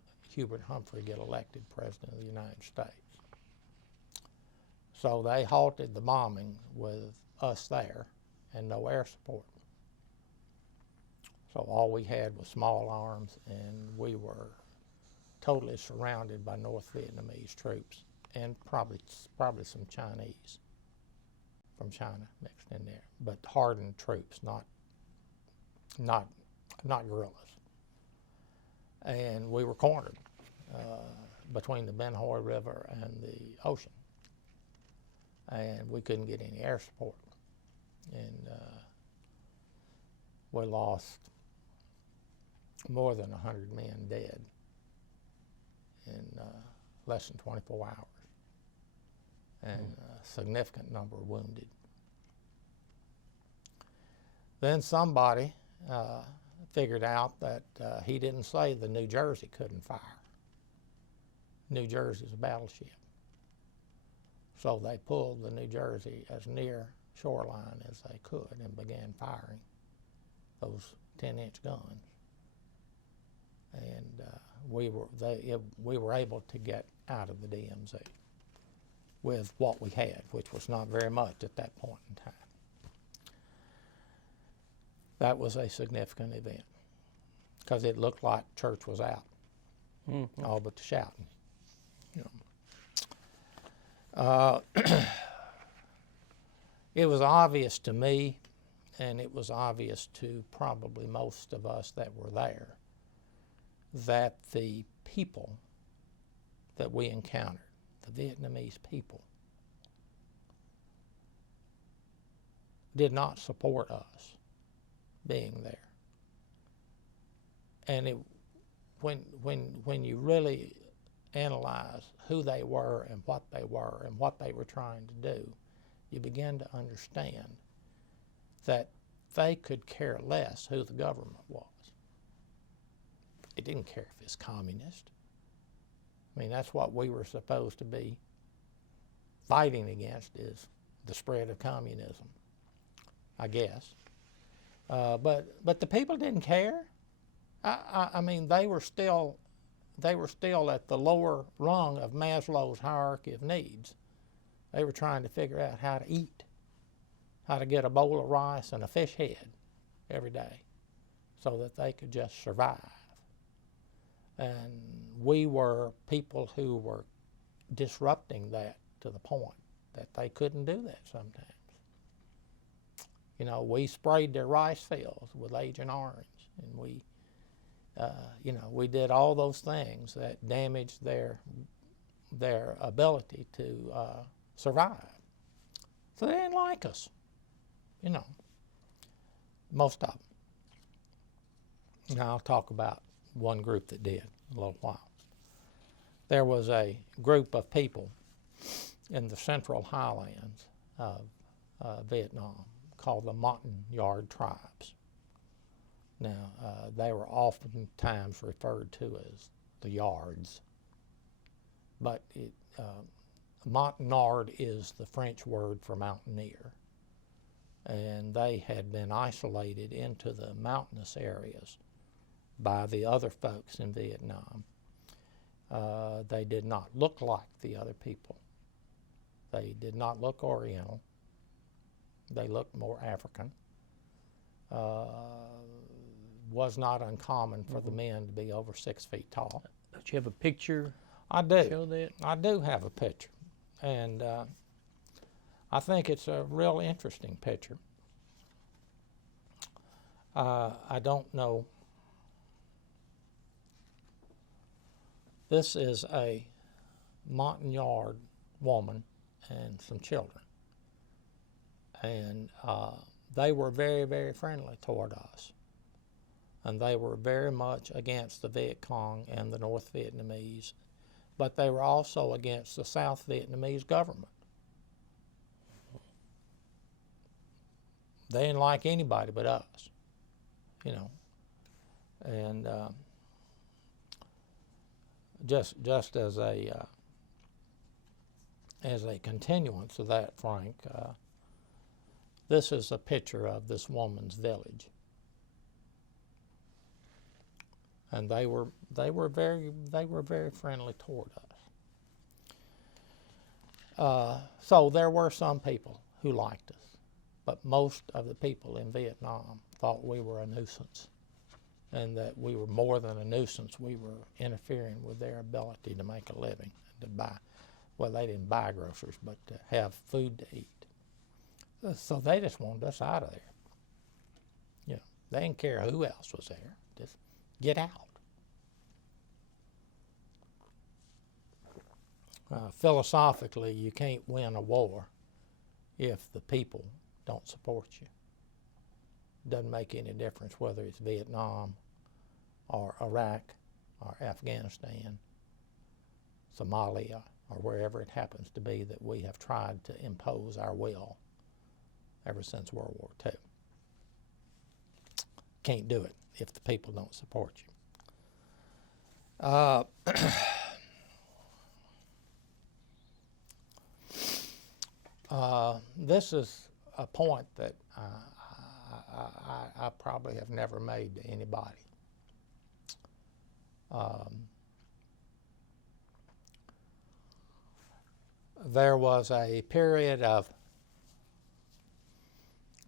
Humphrey get elected President of the United States. So they halted the bombing with us there and no air support. So all we had was small arms, and we were totally surrounded by North Vietnamese troops, and probably some Chinese from China mixed in there, but hardened troops, not guerrillas. And we were cornered between the Ben Hoi River and the ocean, and we couldn't get any air support. And we lost more than 100 men dead in less than 24 hours, and a significant number wounded. Then somebody figured out that he didn't say the New Jersey couldn't fire. New Jersey's a battleship. So they pulled the New Jersey as near shoreline as they could and began firing those 10-inch guns. And we were able to get out of the DMZ with what we had, which was not very much at that point in time. That was a significant event because it looked like church was out, all but the shouting. It was obvious to me, and it was obvious to probably most of us that were there, that the people that we encountered, the Vietnamese people, did not support us being there. And when you really analyze who they were and what they were trying to do, you begin to understand that they could care less who the government was. They didn't care if it's communist. I mean, that's what we were supposed to be fighting against, is the spread of communism, I guess. But the people didn't care. I mean, they were still at the lower rung of Maslow's hierarchy of needs. They were trying to figure out how to eat, how to get a bowl of rice and a fish head every day so that they could just survive. And we were people who were disrupting that to the point that they couldn't do that sometimes. You know, we sprayed their rice fields with Agent Orange, and we did all those things that damaged their ability to survive. So they didn't like us, most of them. Now I'll talk about one group that did in a little while. There was a group of people in the central highlands of Vietnam called the Montagnard tribes. Now, they were oftentimes referred to as the Yards, but Montagnard is the French word for mountaineer, and they had been isolated into the mountainous areas by the other folks in Vietnam. They did not look like the other people. They did not look Oriental. They looked more African. Was not uncommon for the men to be over 6 feet tall. Don't you have a picture? I do. Show that. I do have a picture, and I think it's a real interesting picture. I don't know. This is a Montagnard woman and some children, and they were very, very friendly toward us. And they were very much against the Viet Cong and the North Vietnamese, but they were also against the South Vietnamese government. They didn't like anybody but us, you know. And just as a continuance of that, Frank, this is a picture of this woman's village. And they were very friendly toward us. So there were some people who liked us, but most of the people in Vietnam thought we were a nuisance, and that we were more than a nuisance. We were interfering with their ability to make a living, and to buy. Well, they didn't buy groceries, but to have food to eat. So they just wanted us out of there. You know, they didn't care who else was there. Just get out. Philosophically, you can't win a war if the people don't support you. It doesn't make any difference whether it's Vietnam or Iraq or Afghanistan, Somalia, or wherever it happens to be that we have tried to impose our will ever since World War II. Can't do it if the people don't support you. This is a point that I probably have never made to anybody. There was a period of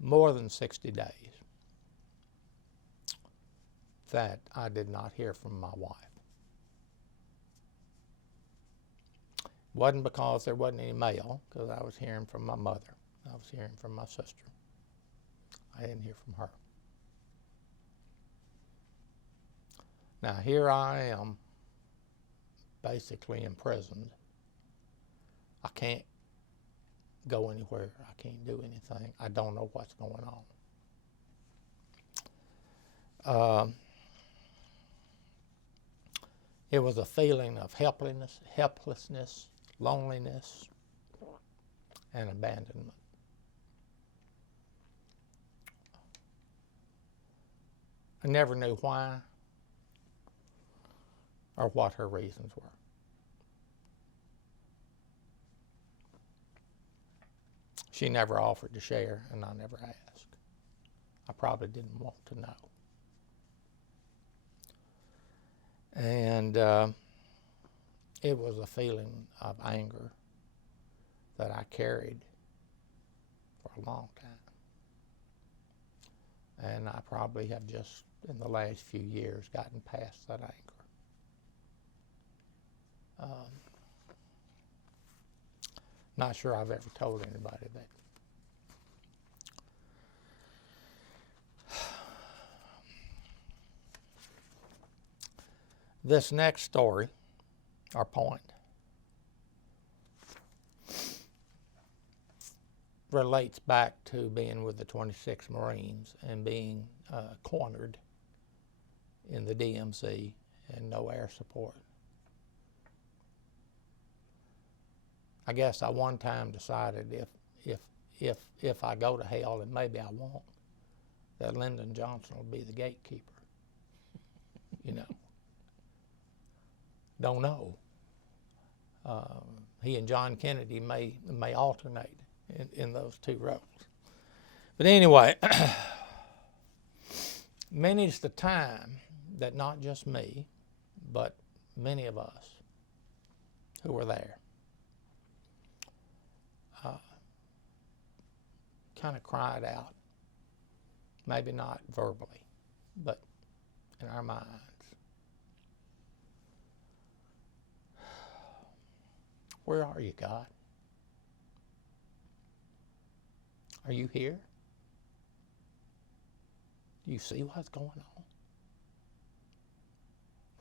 more than 60 days that I did not hear from my wife. Wasn't because there wasn't any mail, because I was hearing from my mother. I was hearing from my sister. I didn't hear from her. Now here I am, basically imprisoned. I can't go anywhere. I can't do anything. I don't know what's going on. It was a feeling of helplessness, loneliness, and abandonment. I never knew why or what her reasons were. She never offered to share, and I never asked. I probably didn't want to know. And it was a feeling of anger that I carried for a long time. And I probably have just, in the last few years, gotten past that anger. Not sure I've ever told anybody that. This next story, or point, relates back to being with the 26th Marines and being cornered in the DMZ and no air support. I guess I one time decided if I go to hell, and maybe I won't, that Lyndon Johnson will be the gatekeeper. You know, don't know. He and John Kennedy may alternate in those two roles. But anyway, many's the time that not just me, but many of us who were there kind of cried out, maybe not verbally, but in our minds. Where are you, God? Are you here? Do you see what's going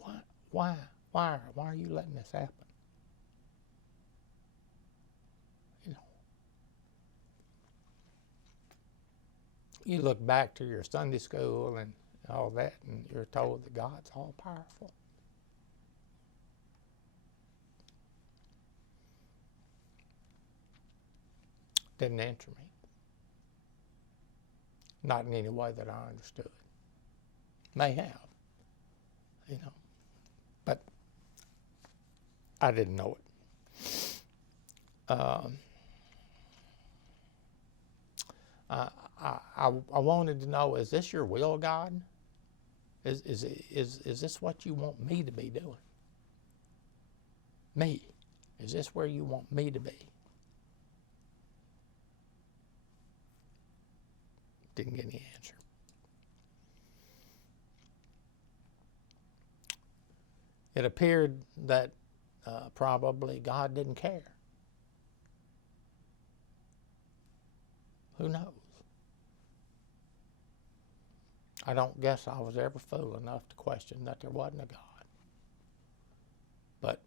on? Why are you letting this happen? You know, you look back to your Sunday school and all that, and you're told that God's all powerful. Didn't answer me. Not in any way that I understood. May have, you know, but I didn't know it. I wanted to know, is this your will, God? Is this what you want me to be doing? Me. Is this where you want me to be? Didn't get any answer. It appeared that probably God didn't care. Who knows? I don't guess I was ever fool enough to question that there wasn't a God. But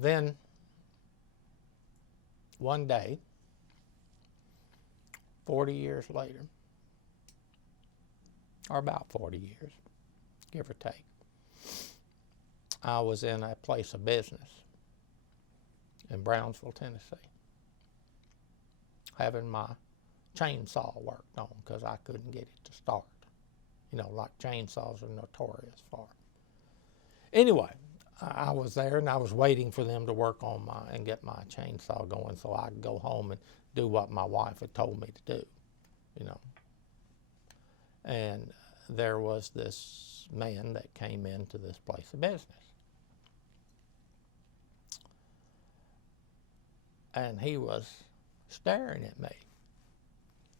then, one day, 40 years later, or about 40 years, give or take, I was in a place of business in Brownsville, Tennessee, having my chainsaw worked on because I couldn't get it to start. You know, like chainsaws are notorious for. Anyway, I was there and I was waiting for them to work on and get my chainsaw going so I could go home and do what my wife had told me to do, you know. And there was this man that came into this place of business. And he was staring at me.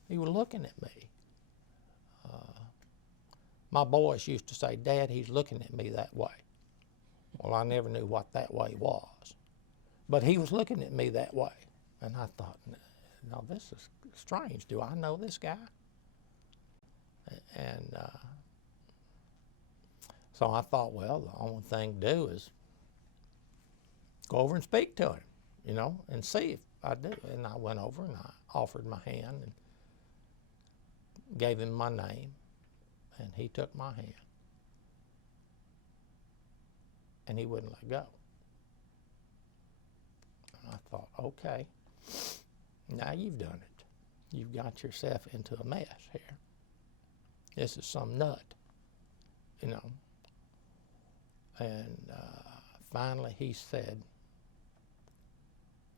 He was looking at me. My boys used to say, "Dad, he's looking at me that way." Well, I never knew what that way was. But he was looking at me that way. And I thought, no, this is strange. Do I know this guy? And so I thought, well, the only thing to do is go over and speak to him, you know, and see if I do. And I went over and I offered my hand and gave him my name. And he took my hand. And he wouldn't let go. And I thought, okay, now you've done it. You've got yourself into a mess here. This is some nut, you know. And finally he said,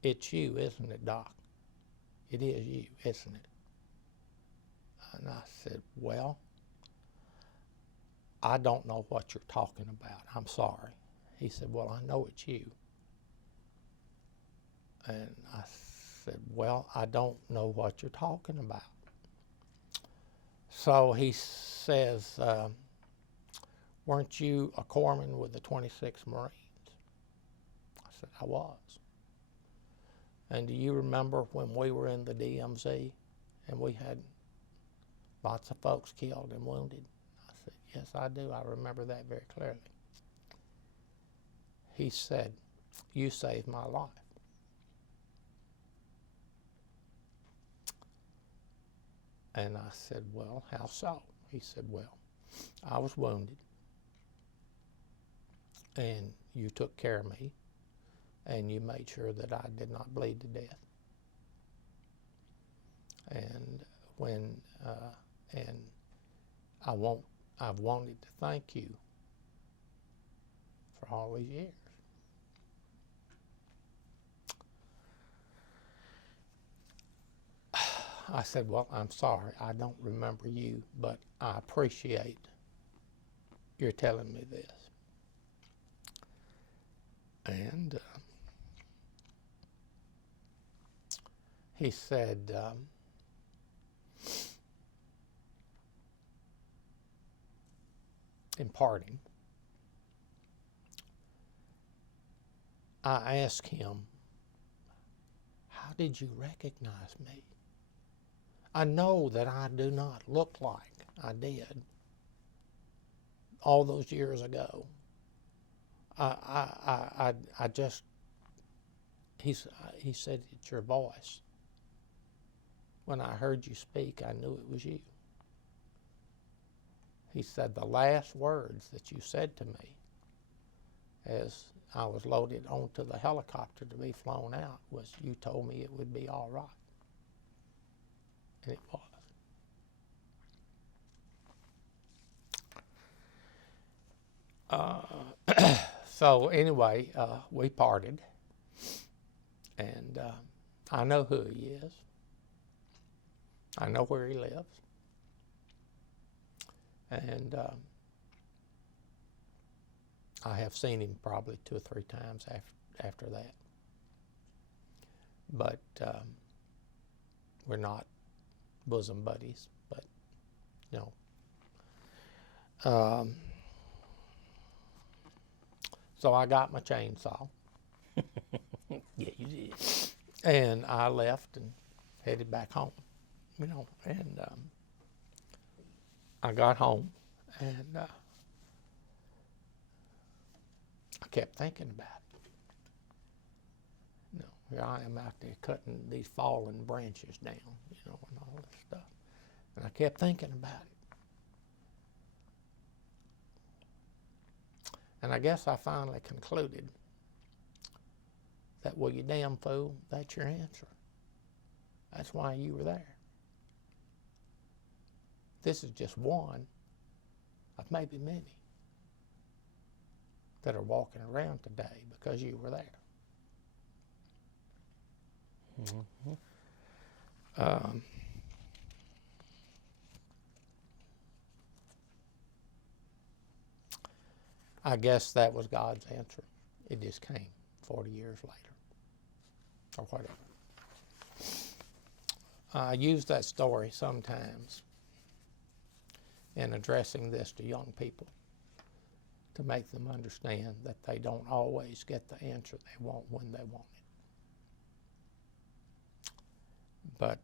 "It's you, isn't it, Doc? It is you, isn't it?" And I said, "Well, I don't know what you're talking about. I'm sorry." He said, "Well, I know it's you." And I said, "Well, I don't know what you're talking about." So he says, "Weren't you a corpsman with the 26th Marines?" I said, "I was." "And do you remember when we were in the DMZ and we had lots of folks killed and wounded?" I said, "Yes, I do. I remember that very clearly." he said, "You saved my life." And I said, "Well, how so?" He said, "Well, I was wounded, and you took care of me, and you made sure that I did not bleed to death. And I've wanted to thank you for all these years." I said, "Well, I'm sorry, I don't remember you, but I appreciate your telling me this." And he said, in parting, I asked him, "How did you recognize me? I know that I do not look like I did all those years ago. I just," he said, "It's your voice. When I heard you speak, I knew it was you." He said, "The last words that you said to me as I was loaded onto the helicopter to be flown out was, you told me it would be all right." And it was. So anyway, we parted, and I know who he is. I know where he lives, and I have seen him probably 2 or 3 times after that. But we're not bosom buddies, but you know. So I got my chainsaw. Yeah, you did. And I left and headed back home, you know. And I got home, and I kept thinking about it. You know, here I am out there cutting these fallen branches down, you know, and all this stuff. And I kept thinking about it. And I guess I finally concluded that, well, you damn fool, that's your answer. That's why you were there. This is just one of maybe many that are walking around today because you were there. Mm-hmm. I guess that was God's answer. It just came 40 years later, or whatever. I use that story sometimes in addressing this to young people to make them understand that they don't always get the answer they want when they want it. But,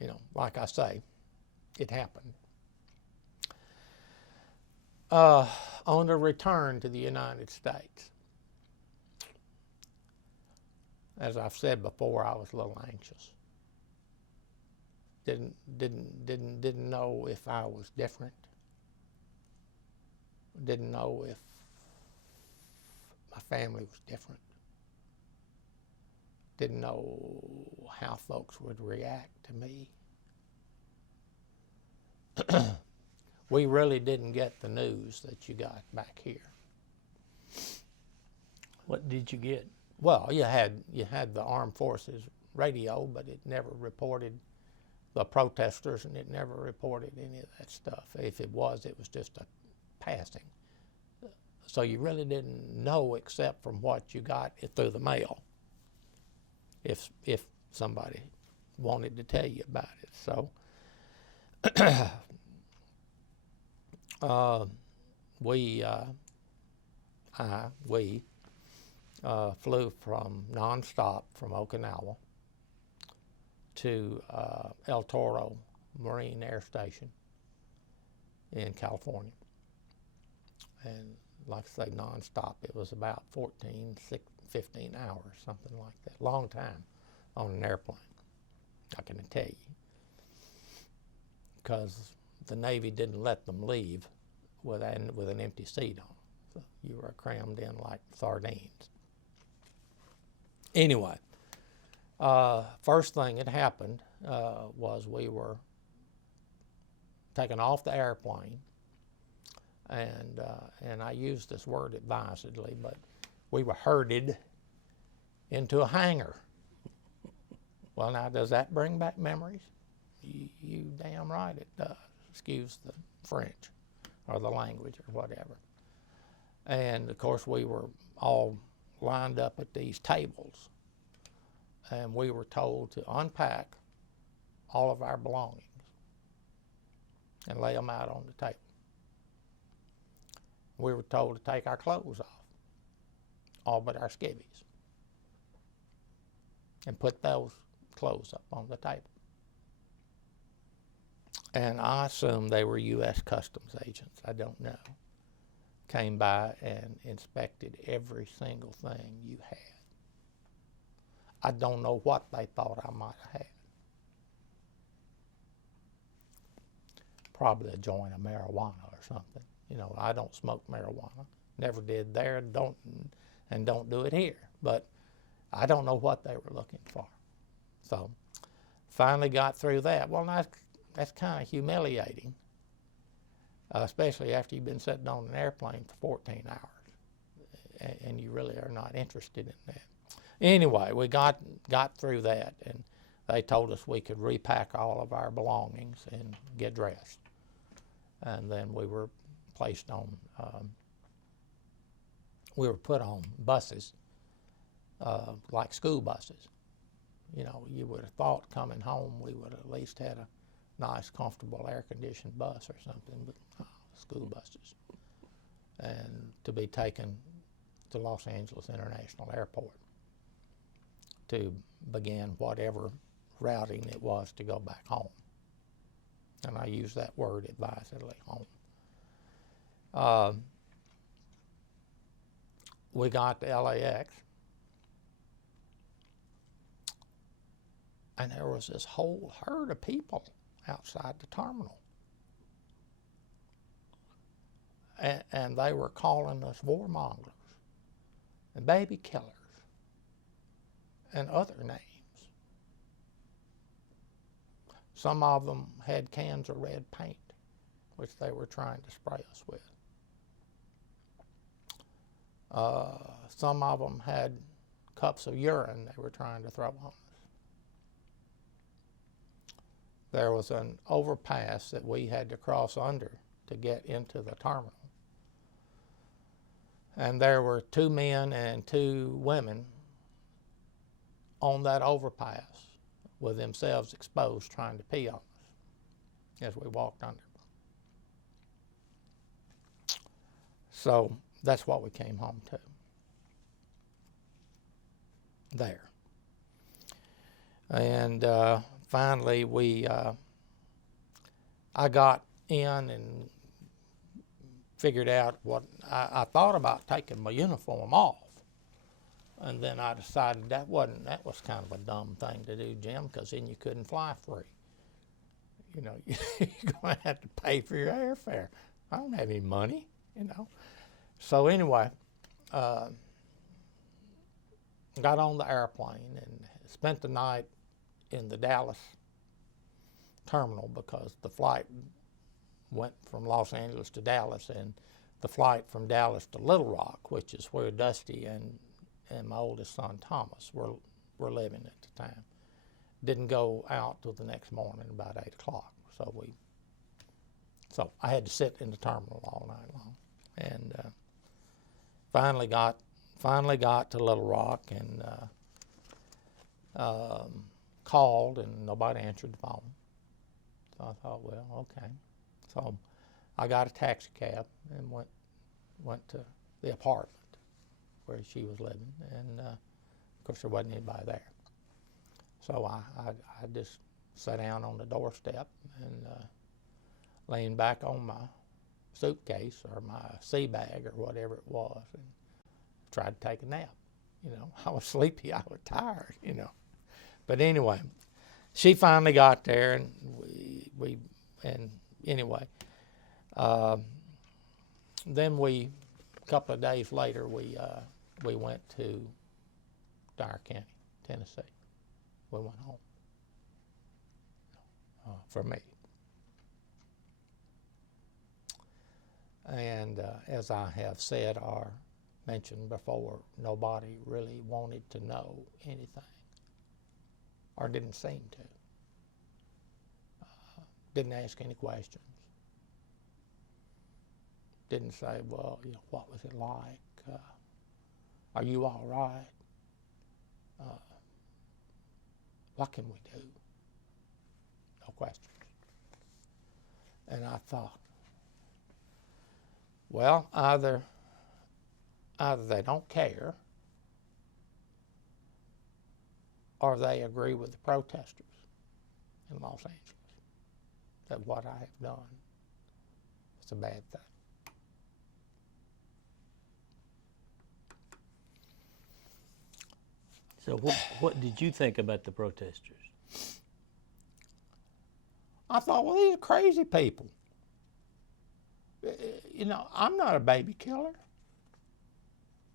you know, like I say, it happened. On the return to the United States, as I've said before, I was a little anxious. Didn't know if I was different. Didn't know if my family was different. Didn't know how folks would react to me. We really didn't get the news that you got back here. What did you get? Well, you had the Armed Forces radio, but it never reported the protesters, and it never reported any of that stuff. If it was just a passing. So you really didn't know except from what you got through the mail, if somebody wanted to tell you about it. So we flew from nonstop from Okinawa to El Toro Marine Air Station in California. and like I say, nonstop. It was about 15 hours, something like that. Long time on an airplane, I can tell you, because the Navy didn't let them leave with an empty seat on. So you were crammed in like sardines. Anyway, first thing that happened was we were taken off the airplane, and I use this word advisedly, but we were herded into a hangar. Well, now, does that bring back memories? You damn right it does. Excuse the French or the language or whatever. And of course, we were all lined up at these tables, and we were told to unpack all of our belongings and lay them out on the table. We were told to take our clothes off, all but our skivvies, and put those clothes up on the table. And I assume they were U.S. Customs agents, I don't know, came by and inspected every single thing you had. I don't know what they thought I might have had. Probably a joint of marijuana or something. You know, I don't smoke marijuana. Never did there, don't do it here. But I don't know what they were looking for. So finally got through that. Well, that's kind of humiliating, especially after you've been sitting on an airplane for 14 hours and you really are not interested in that. Anyway, we got through that, and they told us we could repack all of our belongings and get dressed. And then we were placed on, we were put on buses, like school buses. You know, you would have thought coming home we would have at least had a nice, comfortable, air-conditioned bus or something, but school buses. And to be taken to Los Angeles International Airport to begin whatever routing it was to go back home. And I use that word advisedly, home. We got to LAX, and there was this whole herd of people outside the terminal. And they were calling us warmongers and baby killers and other names. Some of them had cans of red paint, which they were trying to spray us with. Some of them had cups of urine they were trying to throw on us. There was an overpass that we had to cross under to get into the terminal. And there were 2 men and 2 women on that overpass with themselves exposed trying to pee on us as we walked under. So that's what we came home to. There. And finally I got in and figured out what, I thought about taking my uniform off. And then I decided that was kind of a dumb thing to do, Jim, because then you couldn't fly free. You know, you're going to have to pay for your airfare. I don't have any money, you know. So anyway, got on the airplane and spent the night in the Dallas terminal because the flight went from Los Angeles to Dallas, and the flight from Dallas to Little Rock, which is where Dusty and my oldest son Thomas were living at the time, didn't go out till the next morning about 8 o'clock. So I had to sit in the terminal all night long, and finally got to Little Rock and called, and nobody answered the phone. So I thought, well, okay. So I got a taxi cab and went to the apartment where she was living, and of course there wasn't anybody there. So I just sat down on the doorstep and leaned back on my suitcase or my sea bag or whatever it was and tried to take a nap. I was sleepy, I was tired, But anyway, she finally got there, and then a couple of days later, we went to Dyer County, Tennessee. We went home for me. And as I have said or mentioned before, nobody really wanted to know anything, or didn't seem to. Didn't ask any questions. Didn't say, well, what was it like? Are you all right? What can we do? No questions. And I thought, well, either they don't care, or they agree with the protesters in Los Angeles that what I have done is a bad thing. So what did you think about the protesters? I thought, well, these are crazy people. I'm not a baby killer.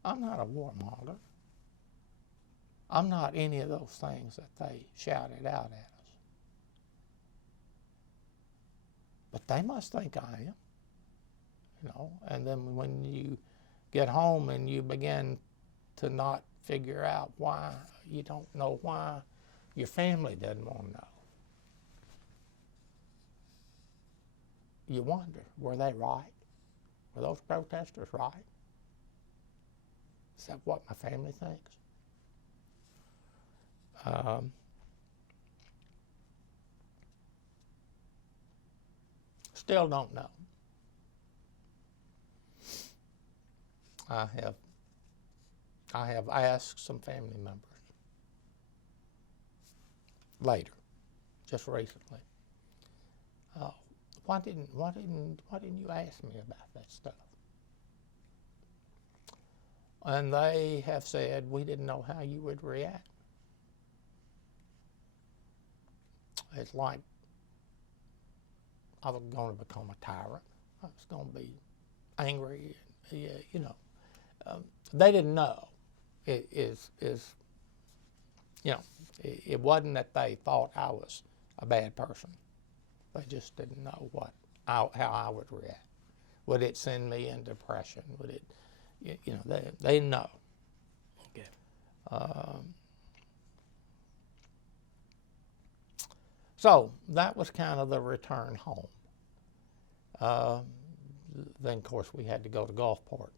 I'm not a warmonger. I'm not any of those things that they shouted out at us. But they must think I am, And then when you get home and you begin to not figure out why, you don't know why your family doesn't want to know. You wonder, were they right? Were those protesters right? Is that what my family thinks? Still don't know. I have asked some family members later, just recently, why didn't you ask me about that stuff? And they have said, we didn't know how you would react. It's like I was going to become a tyrant. I was going to be angry. They didn't know. It wasn't that they thought I was a bad person. They just didn't know how I would react. Would it send me into depression? Would it, they know. Okay. So that was kind of the return home. Then, of course, we had to go to Gulfport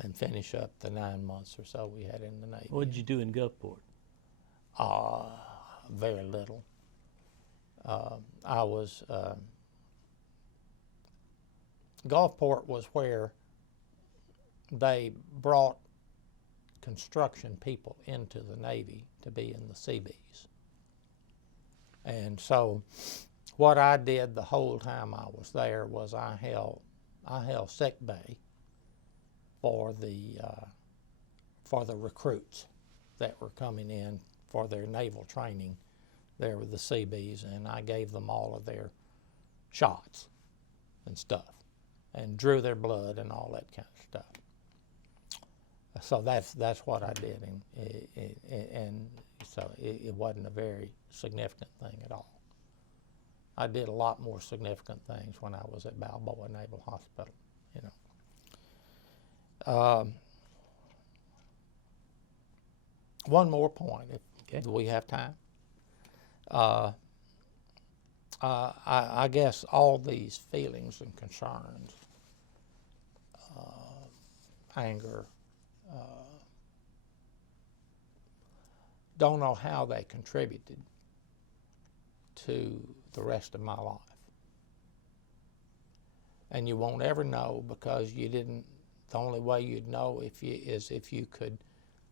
and finish up the 9 months or so we had in the Navy. What did you do in Gulfport? Very little. Gulfport was where they brought construction people into the Navy to be in the Seabees. And so what I did the whole time I was there was I held sick bay for the recruits that were coming in for their naval training there with the Seabees, and I gave them all of their shots and stuff and drew their blood and all that kind of stuff. So that's what I did, and so it wasn't a very significant thing at all. I did a lot more significant things when I was at Balboa Naval Hospital, One more point, if we have time. I guess all these feelings and concerns, anger, don't know how they contributed to the rest of my life. And you won't ever know because you didn't, the only way you'd know is if you could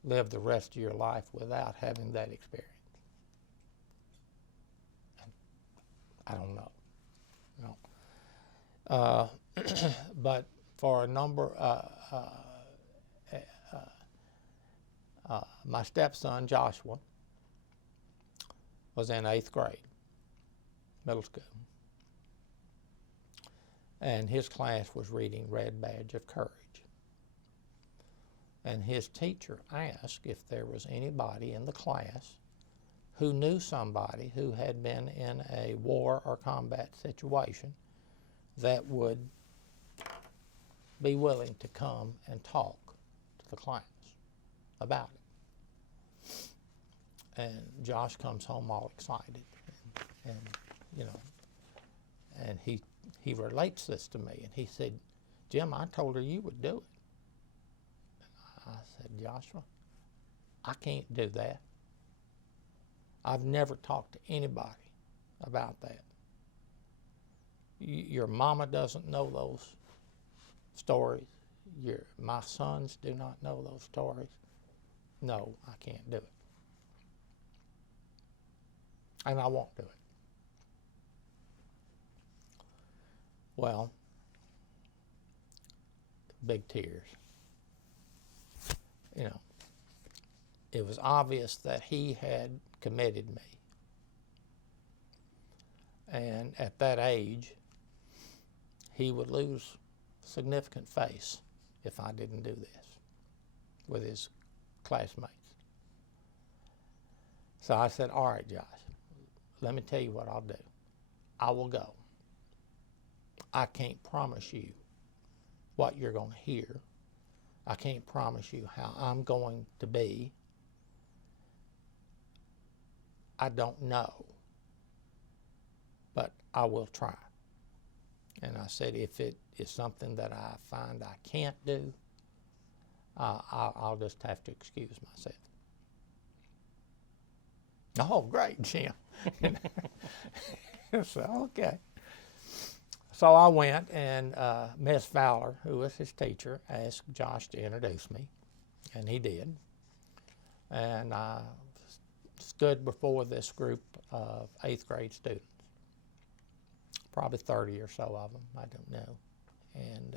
live the rest of your life without having that experience. And I don't know. but for a number, my stepson Joshua was in 8th grade, middle school, and his class was reading Red Badge of Courage. And his teacher asked if there was anybody in the class who knew somebody who had been in a war or combat situation that would be willing to come and talk to the class about it. And Josh comes home all excited, and you know, and he relates this to me, and he said, "Jim, I told her you would do it." And I said, "Joshua, I can't do that. I've never talked to anybody about that. Your mama doesn't know those stories. My sons do not know those stories. No, I can't do it. And I won't do it." Well, big tears. You know, it was obvious that he had committed me. And at that age, he would lose significant face if I didn't do this with his classmates. So I said, "All right, Josh, let me tell you what I'll do. I will go. I can't promise you what you're going to hear. I can't promise you how I'm going to be. I don't know, but I will try." And I said, if it is something that I find I can't do, I'll just have to excuse myself. "Oh, great, Jim." So, okay. So I went, and Miss Fowler, who was his teacher, asked Josh to introduce me, and he did. And I stood before this group of 8th grade students, probably 30 or so of them, I don't know. And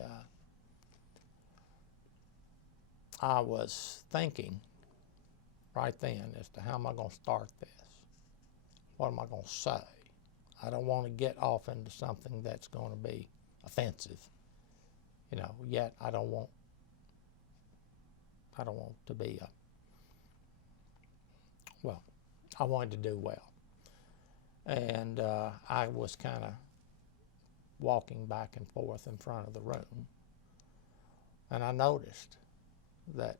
I was thinking right then as to how am I going to start this? What am I going to say? I don't want to get off into something that's going to be offensive, you know, yet I don't want to be well, I wanted to do well. And I was kind of walking back and forth in front of the room, and I noticed that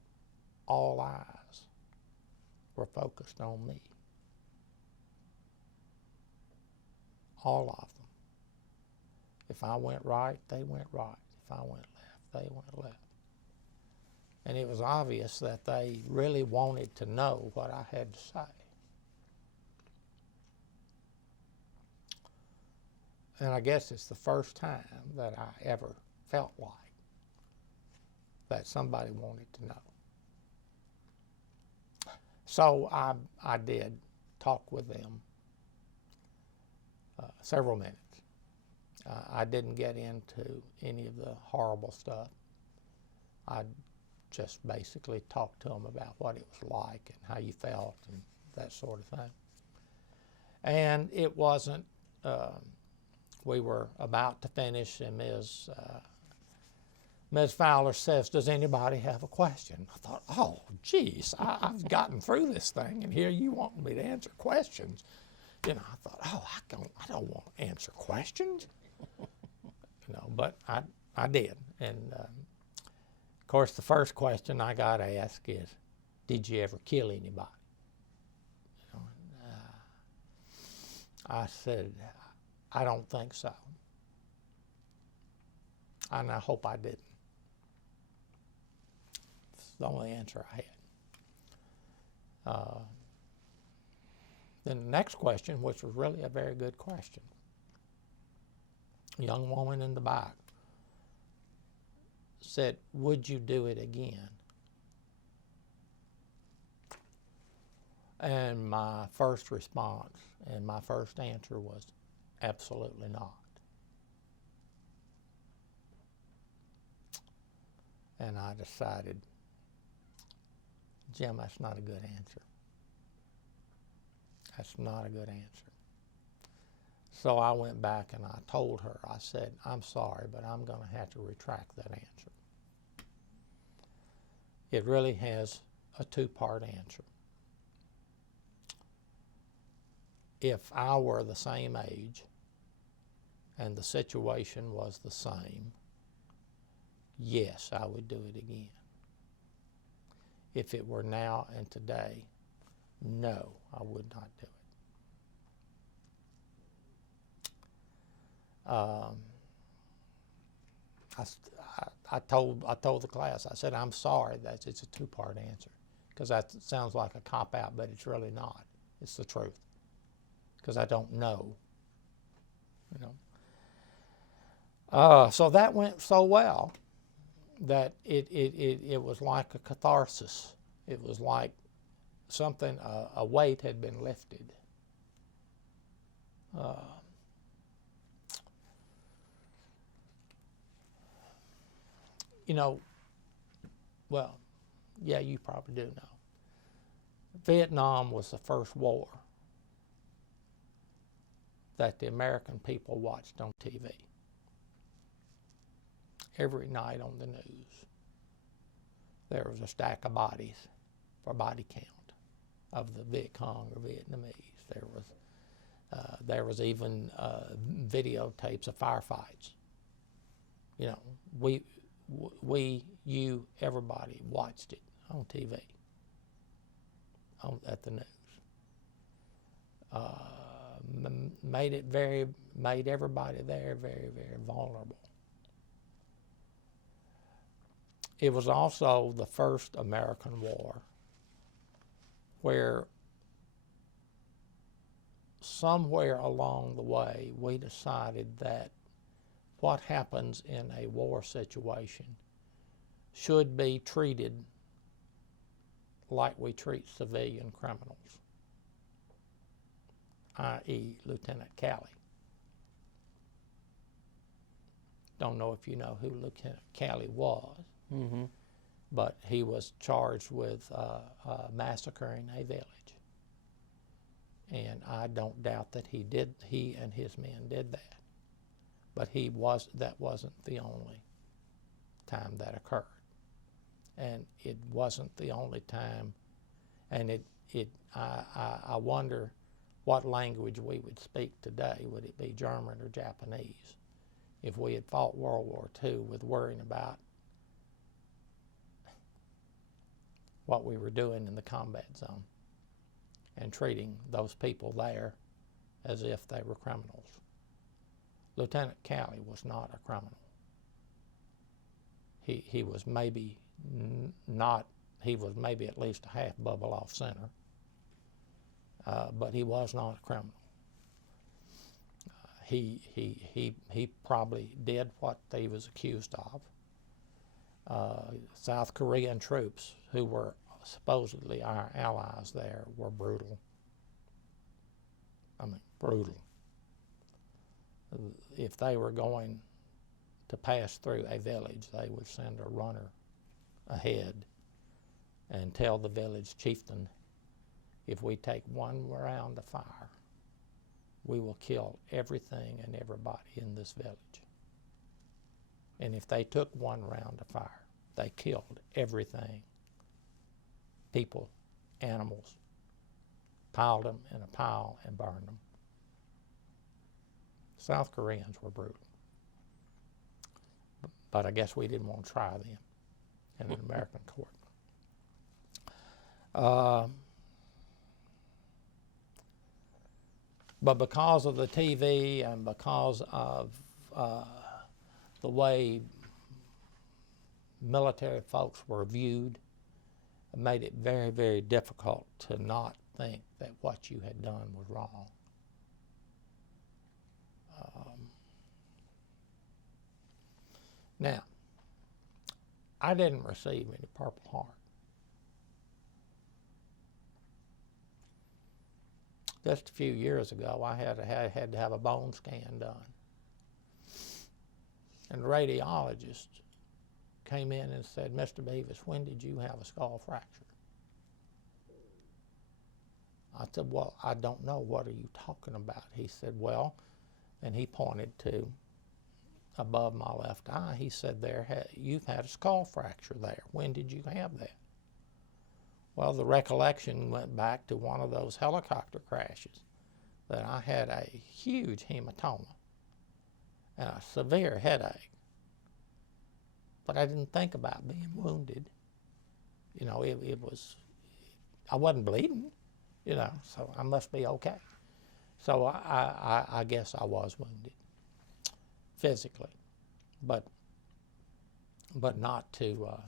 all eyes were focused on me. All of them. If I went right, they went right. If I went left, they went left. And it was obvious that they really wanted to know what I had to say. And I guess it's the first time that I ever felt like that somebody wanted to know. So I did talk with them several minutes. I didn't get into any of the horrible stuff. I just basically talked to them about what it was like and how you felt and that sort of thing. And it wasn't, we were about to finish, and Ms. Fowler says, "Does anybody have a question?" I thought, oh, geez, I've gotten through this thing, and here you want me to answer questions. You know, I thought, oh, I don't want to answer questions. You know, but I did. And of course, the first question I got asked is, "Did you ever kill anybody?" You know, and, I said, "I don't think so. And I hope I didn't." It's the only answer I had. Then the next question, which was really a very good question, a young woman in the back said, "Would you do it again?" And my first response and my first answer was, absolutely not. And I decided, Jim, that's not a good answer. That's not a good answer. So I went back and I told her, I said, I'm sorry, but I'm going to have to retract that answer. It really has a two-part answer. If I were the same age and the situation was the same, yes, I would do it again. If it were now and today, no, I would not do it. I told the class, I said, I'm sorry, it's a two-part answer, because that sounds like a cop-out, but it's really not. It's the truth, because I don't know, you know. So that went so well that it was like a catharsis. It was like something, a weight had been lifted. You know, well, yeah, you probably do know. Vietnam was the first war that the American people watched on TV. Every night on the news, there was a stack of bodies for body count of the Viet Cong or Vietnamese. There was even videotapes of firefights. You know, you, everybody watched it on TV, at the news. Made everybody there very, very vulnerable. It was also the first American war where somewhere along the way we decided that what happens in a war situation should be treated like we treat civilian criminals, i.e. Lieutenant Calley. Don't know if you know who Lieutenant Calley was, but he was charged with massacring a village. And I don't doubt that he and his men did that. But that wasn't the only time that occurred. And it wasn't the only time, and I wonder what language we would speak today. Would it be German or Japanese? If we had fought World War II with worrying about what we were doing in the combat zone and treating those people there as if they were criminals. Lieutenant Calley was not a criminal. He was maybe at least a half bubble off center, but he was not a criminal. He probably did what he was accused of. South Korean troops who were supposedly our allies there were brutal. I mean, brutal. If they were going to pass through a village, they would send a runner ahead and tell the village chieftain, if we take one round of fire, we will kill everything and everybody in this village. And if they took one round of fire, they killed everything, people, animals, piled them in a pile and burned them. South Koreans were brutal. But I guess we didn't want to try them in an American court. But because of the TV and because of the way military folks were viewed, it made it very, very difficult to not think that what you had done was wrong. Now, I didn't receive any Purple Heart. Just a few years ago, I had to have a bone scan done. And the radiologist came in and said, "Mr. Bevis, when did you have a skull fracture?" I said, "Well, I don't know. What are you talking about?" He said, "Well," and he pointed to above my left eye. He said, "You've had a skull fracture there. When did you have that?" Well, the recollection went back to one of those helicopter crashes that I had a huge hematoma and a severe headache. But I didn't think about being wounded. You know, it was, I wasn't bleeding, you know, so I must be okay. So I guess I was wounded physically, but not to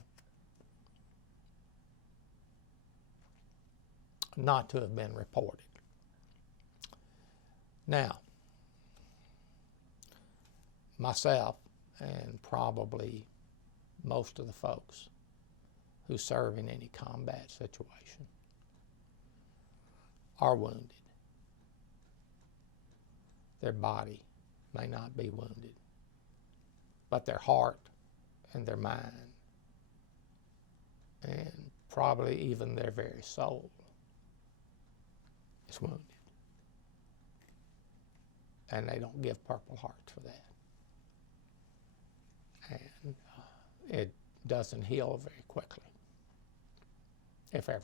have been reported. Now, myself and probably most of the folks who serve in any combat situation are wounded. Their body may not be wounded, but their heart and their mind and probably even their very soul is wounded. And they don't give Purple Hearts for that. And it doesn't heal very quickly, if ever.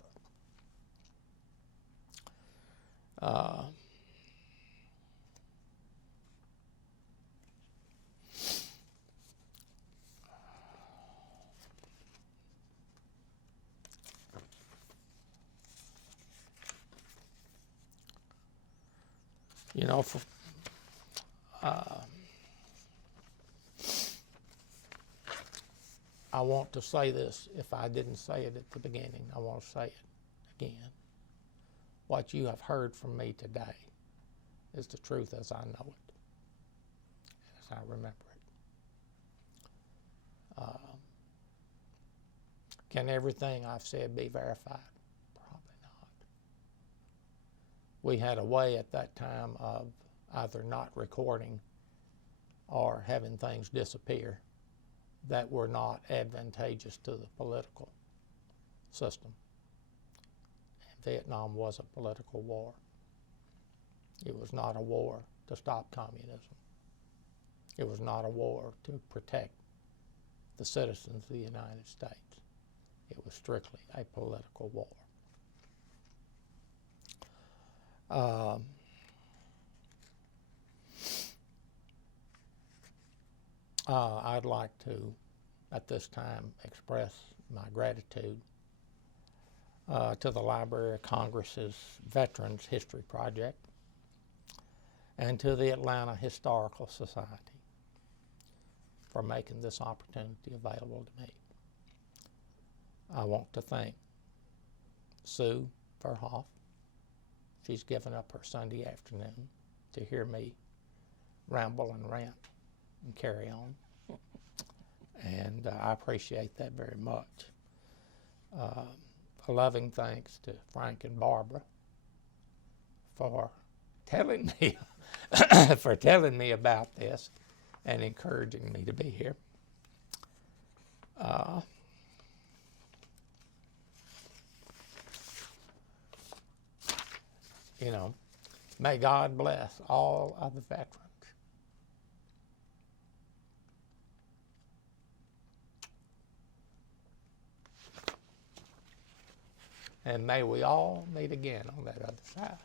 You know, I want to say this. If I didn't say it at the beginning, I want to say it again. What you have heard from me today is the truth as I know it, as I remember it. Can everything I've said be verified? Probably not. We had a way at that time of either not recording or having things disappear that were not advantageous to the political system. And Vietnam was a political war. It was not a war to stop communism. It was not a war to protect the citizens of the United States. It was strictly a political war. I'd like to, at this time, express my gratitude to the Library of Congress's Veterans History Project and to the Atlanta Historical Society for making this opportunity available to me. I want to thank Sue Verhoff. She's given up her Sunday afternoon to hear me ramble and rant and carry on. And I appreciate that very much. A loving thanks to Frank and Barbara for telling me about this and encouraging me to be here. You know, may God bless all of the veterans. And may we all meet again on that other side.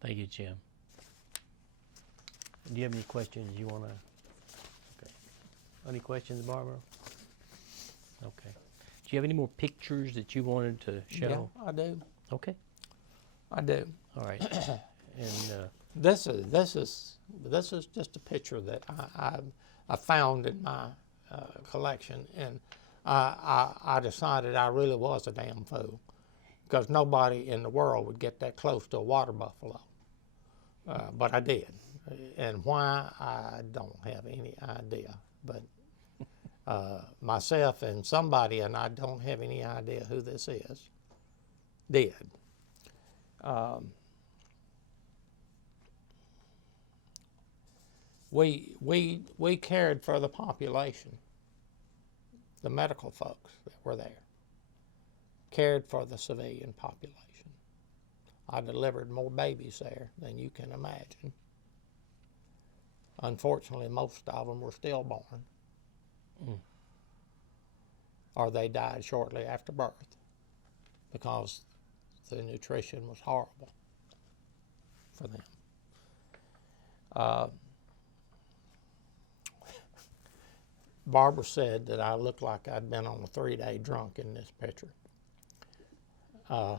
Thank you, Jim. Do you have any questions you want to? Okay. Any questions, Barbara? Okay. Do you have any more pictures that you wanted to show? Yeah, I do. Okay. I do. All right. And this is just a picture that I found in my collection, and I decided I really was a damn fool, because nobody in the world would get that close to a water buffalo, but I did, and why I don't have any idea. But myself and somebody, and I don't have any idea who this is, did. We cared for the population the medical folks that were there, cared for the civilian population. I delivered more babies there than you can imagine. Unfortunately, most of them were stillborn, or they died shortly after birth because the nutrition was horrible for them. Barbara said that I looked like I'd been on a 3-day drunk in this picture. I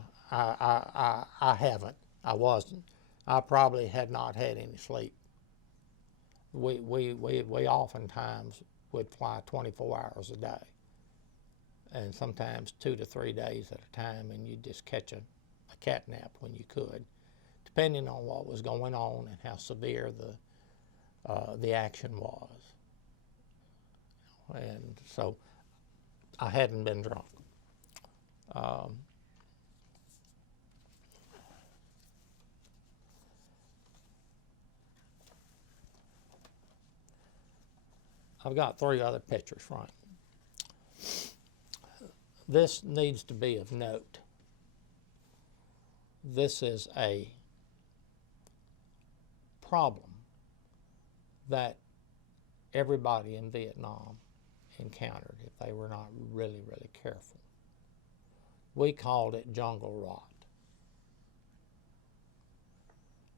haven't. I wasn't. I probably had not had any sleep. We oftentimes would fly 24 hours a day, and sometimes 2 to 3 days at a time, and you'd just catch a cat nap when you could, depending on what was going on and how severe the action was. And so I hadn't been drunk. I've got 3 other pictures, Frank. This needs to be of note. This is a problem that everybody in Vietnam encountered if they were not really, really careful. We called it jungle rot.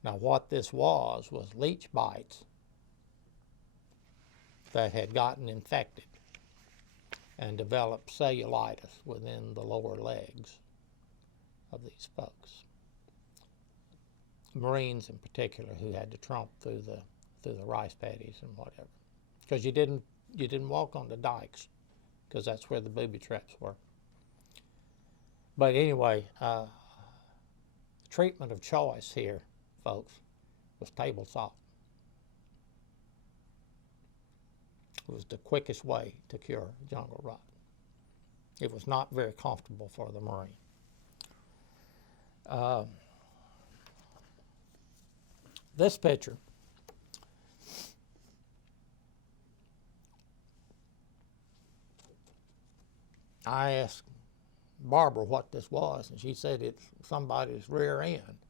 Now what this was leech bites that had gotten infected and developed cellulitis within the lower legs of these folks. Marines in particular, who had to tromp through the rice paddies and whatever, because you didn't walk on the dikes, because that's where the booby traps were. But anyway, treatment of choice here, folks, was table salt. It was the quickest way to cure jungle rot. It was not very comfortable for the Marine. This picture I asked Barbara what this was, and she said it's somebody's rear end.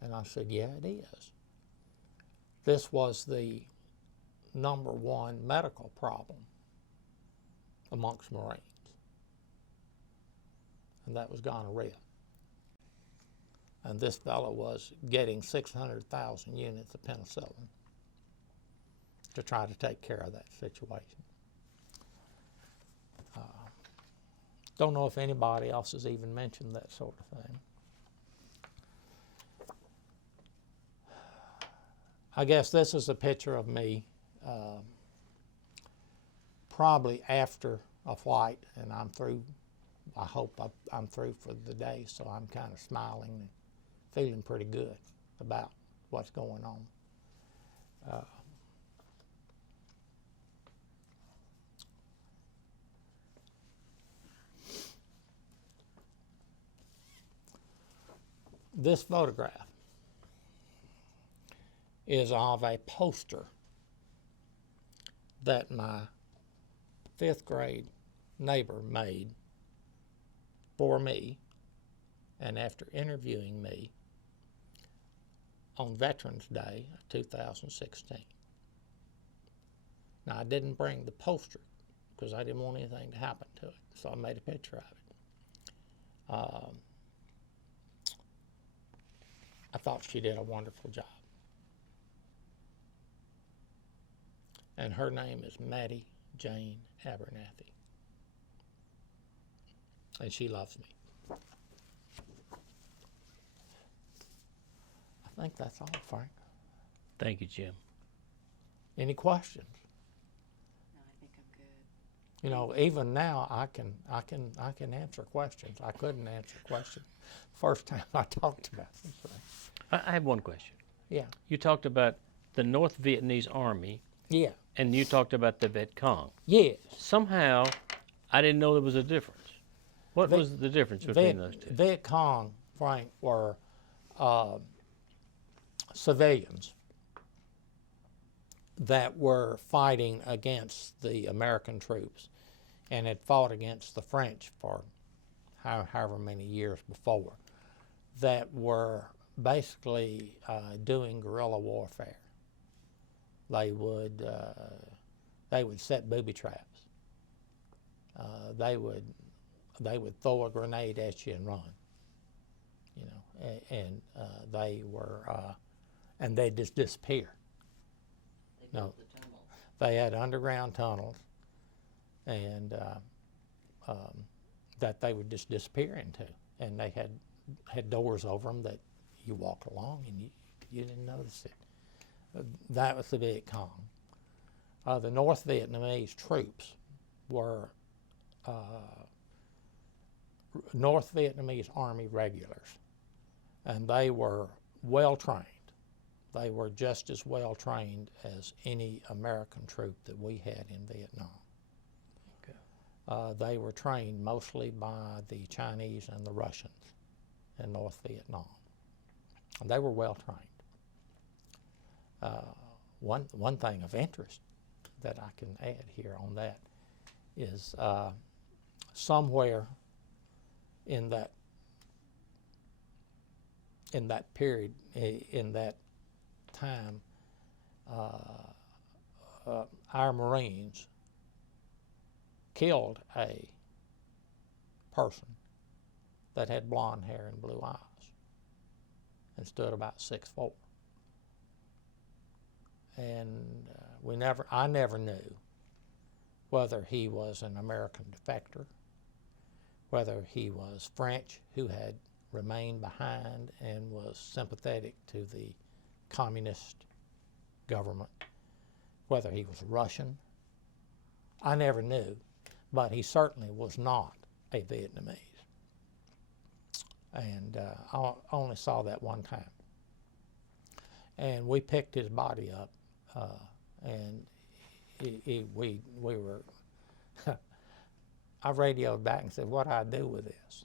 And I said, yeah, it is. This was the #1 medical problem amongst Marines, and that was gonorrhea. And this fellow was getting 600,000 units of penicillin to try to take care of that situation. Don't know if anybody else has even mentioned that sort of thing. I guess this is a picture of me probably after a flight, and I'm through. I hope I'm through for the day, so I'm kind of smiling and feeling pretty good about what's going on. This photograph is of a poster that my 5th grade neighbor made for me, and after interviewing me on Veterans Day of 2016. Now, I didn't bring the poster because I didn't want anything to happen to it, so I made a picture of it. I thought she did a wonderful job. And her name is Maddie Jane Abernathy. And she loves me. I think that's all, Frank. Thank you, Jim. Any questions? No, I think I'm good. You know, even now I can answer questions. I couldn't answer questions first time I talked about this thing. I have one question. Yeah. You talked about the North Vietnamese Army, Yeah. and you talked about the Viet Cong. Yes. Somehow, I didn't know there was a difference. What was the difference between those two? Viet Cong, Frank, were civilians that were fighting against the American troops and had fought against the French for however many years before, that were basically doing guerrilla warfare. They would set booby traps. They would throw a grenade at you and run. You know, and they were, and they'd just disappear. They built the tunnel. They had underground tunnels, and that they would just disappear into, and they had doors over them that you walk along and you didn't notice it. That was the Viet Cong. The North Vietnamese troops were North Vietnamese Army regulars, and they were well trained. They were just as well trained as any American troop that we had in Vietnam. Okay. They were trained mostly by the Chinese and the Russians in North Vietnam. And they were well trained. One thing of interest that I can add here on that is somewhere in that period, in that time, our Marines killed a person that had blonde hair and blue eyes and stood about 6'4". And I never knew whether he was an American defector, whether he was French who had remained behind and was sympathetic to the communist government, whether he was Russian. I never knew, but he certainly was not a Vietnamese. And I only saw that one time. And we picked his body up, and we were, I radioed back and said, what do I do with this?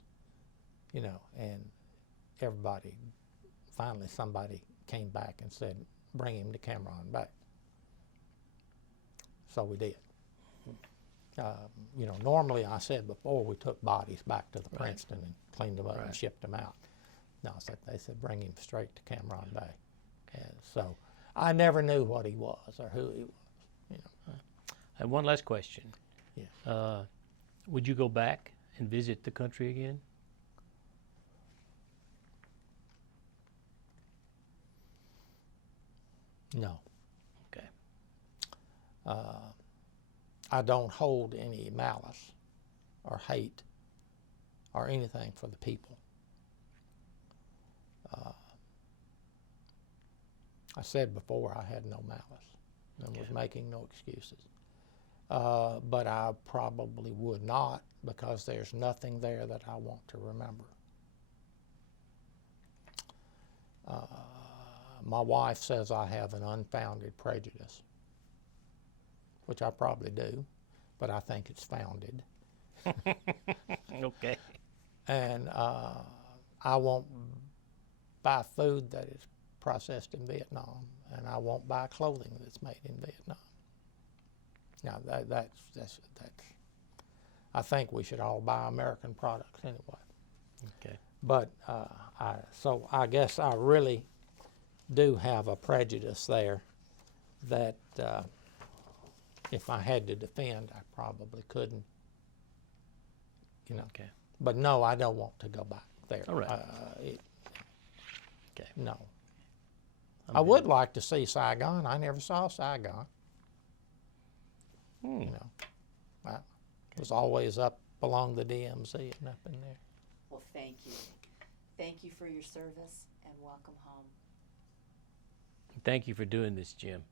You know, and finally somebody came back and said, bring him to Cameron Bay. So we did. You know, normally I said before we took bodies back to the Princeton and cleaned them up and shipped them out. No, they said bring him straight to Cameron Bay. And so I never knew what he was or who he was. You know. And one last question. Yes. Would you go back and visit the country again? No. Okay. I don't hold any malice or hate or anything for the people. I said before I had no malice and was making no excuses. But I probably would not, because there's nothing there that I want to remember. My wife says I have an unfounded prejudice, which I probably do, but I think it's founded. Okay. And I won't buy food that is processed in Vietnam, and I won't buy clothing that's made in Vietnam. Now that's I think we should all buy American products anyway. Okay. But so I guess I really do have a prejudice there that if I had to defend, I probably couldn't. You know. Okay. But no, I don't want to go back there. All right. Okay. No. I would like to see Saigon. I never saw Saigon. You know, I was always up along the DMZ and up in there. Well, thank you. Thank you for your service, and welcome home. Thank you for doing this, Jim.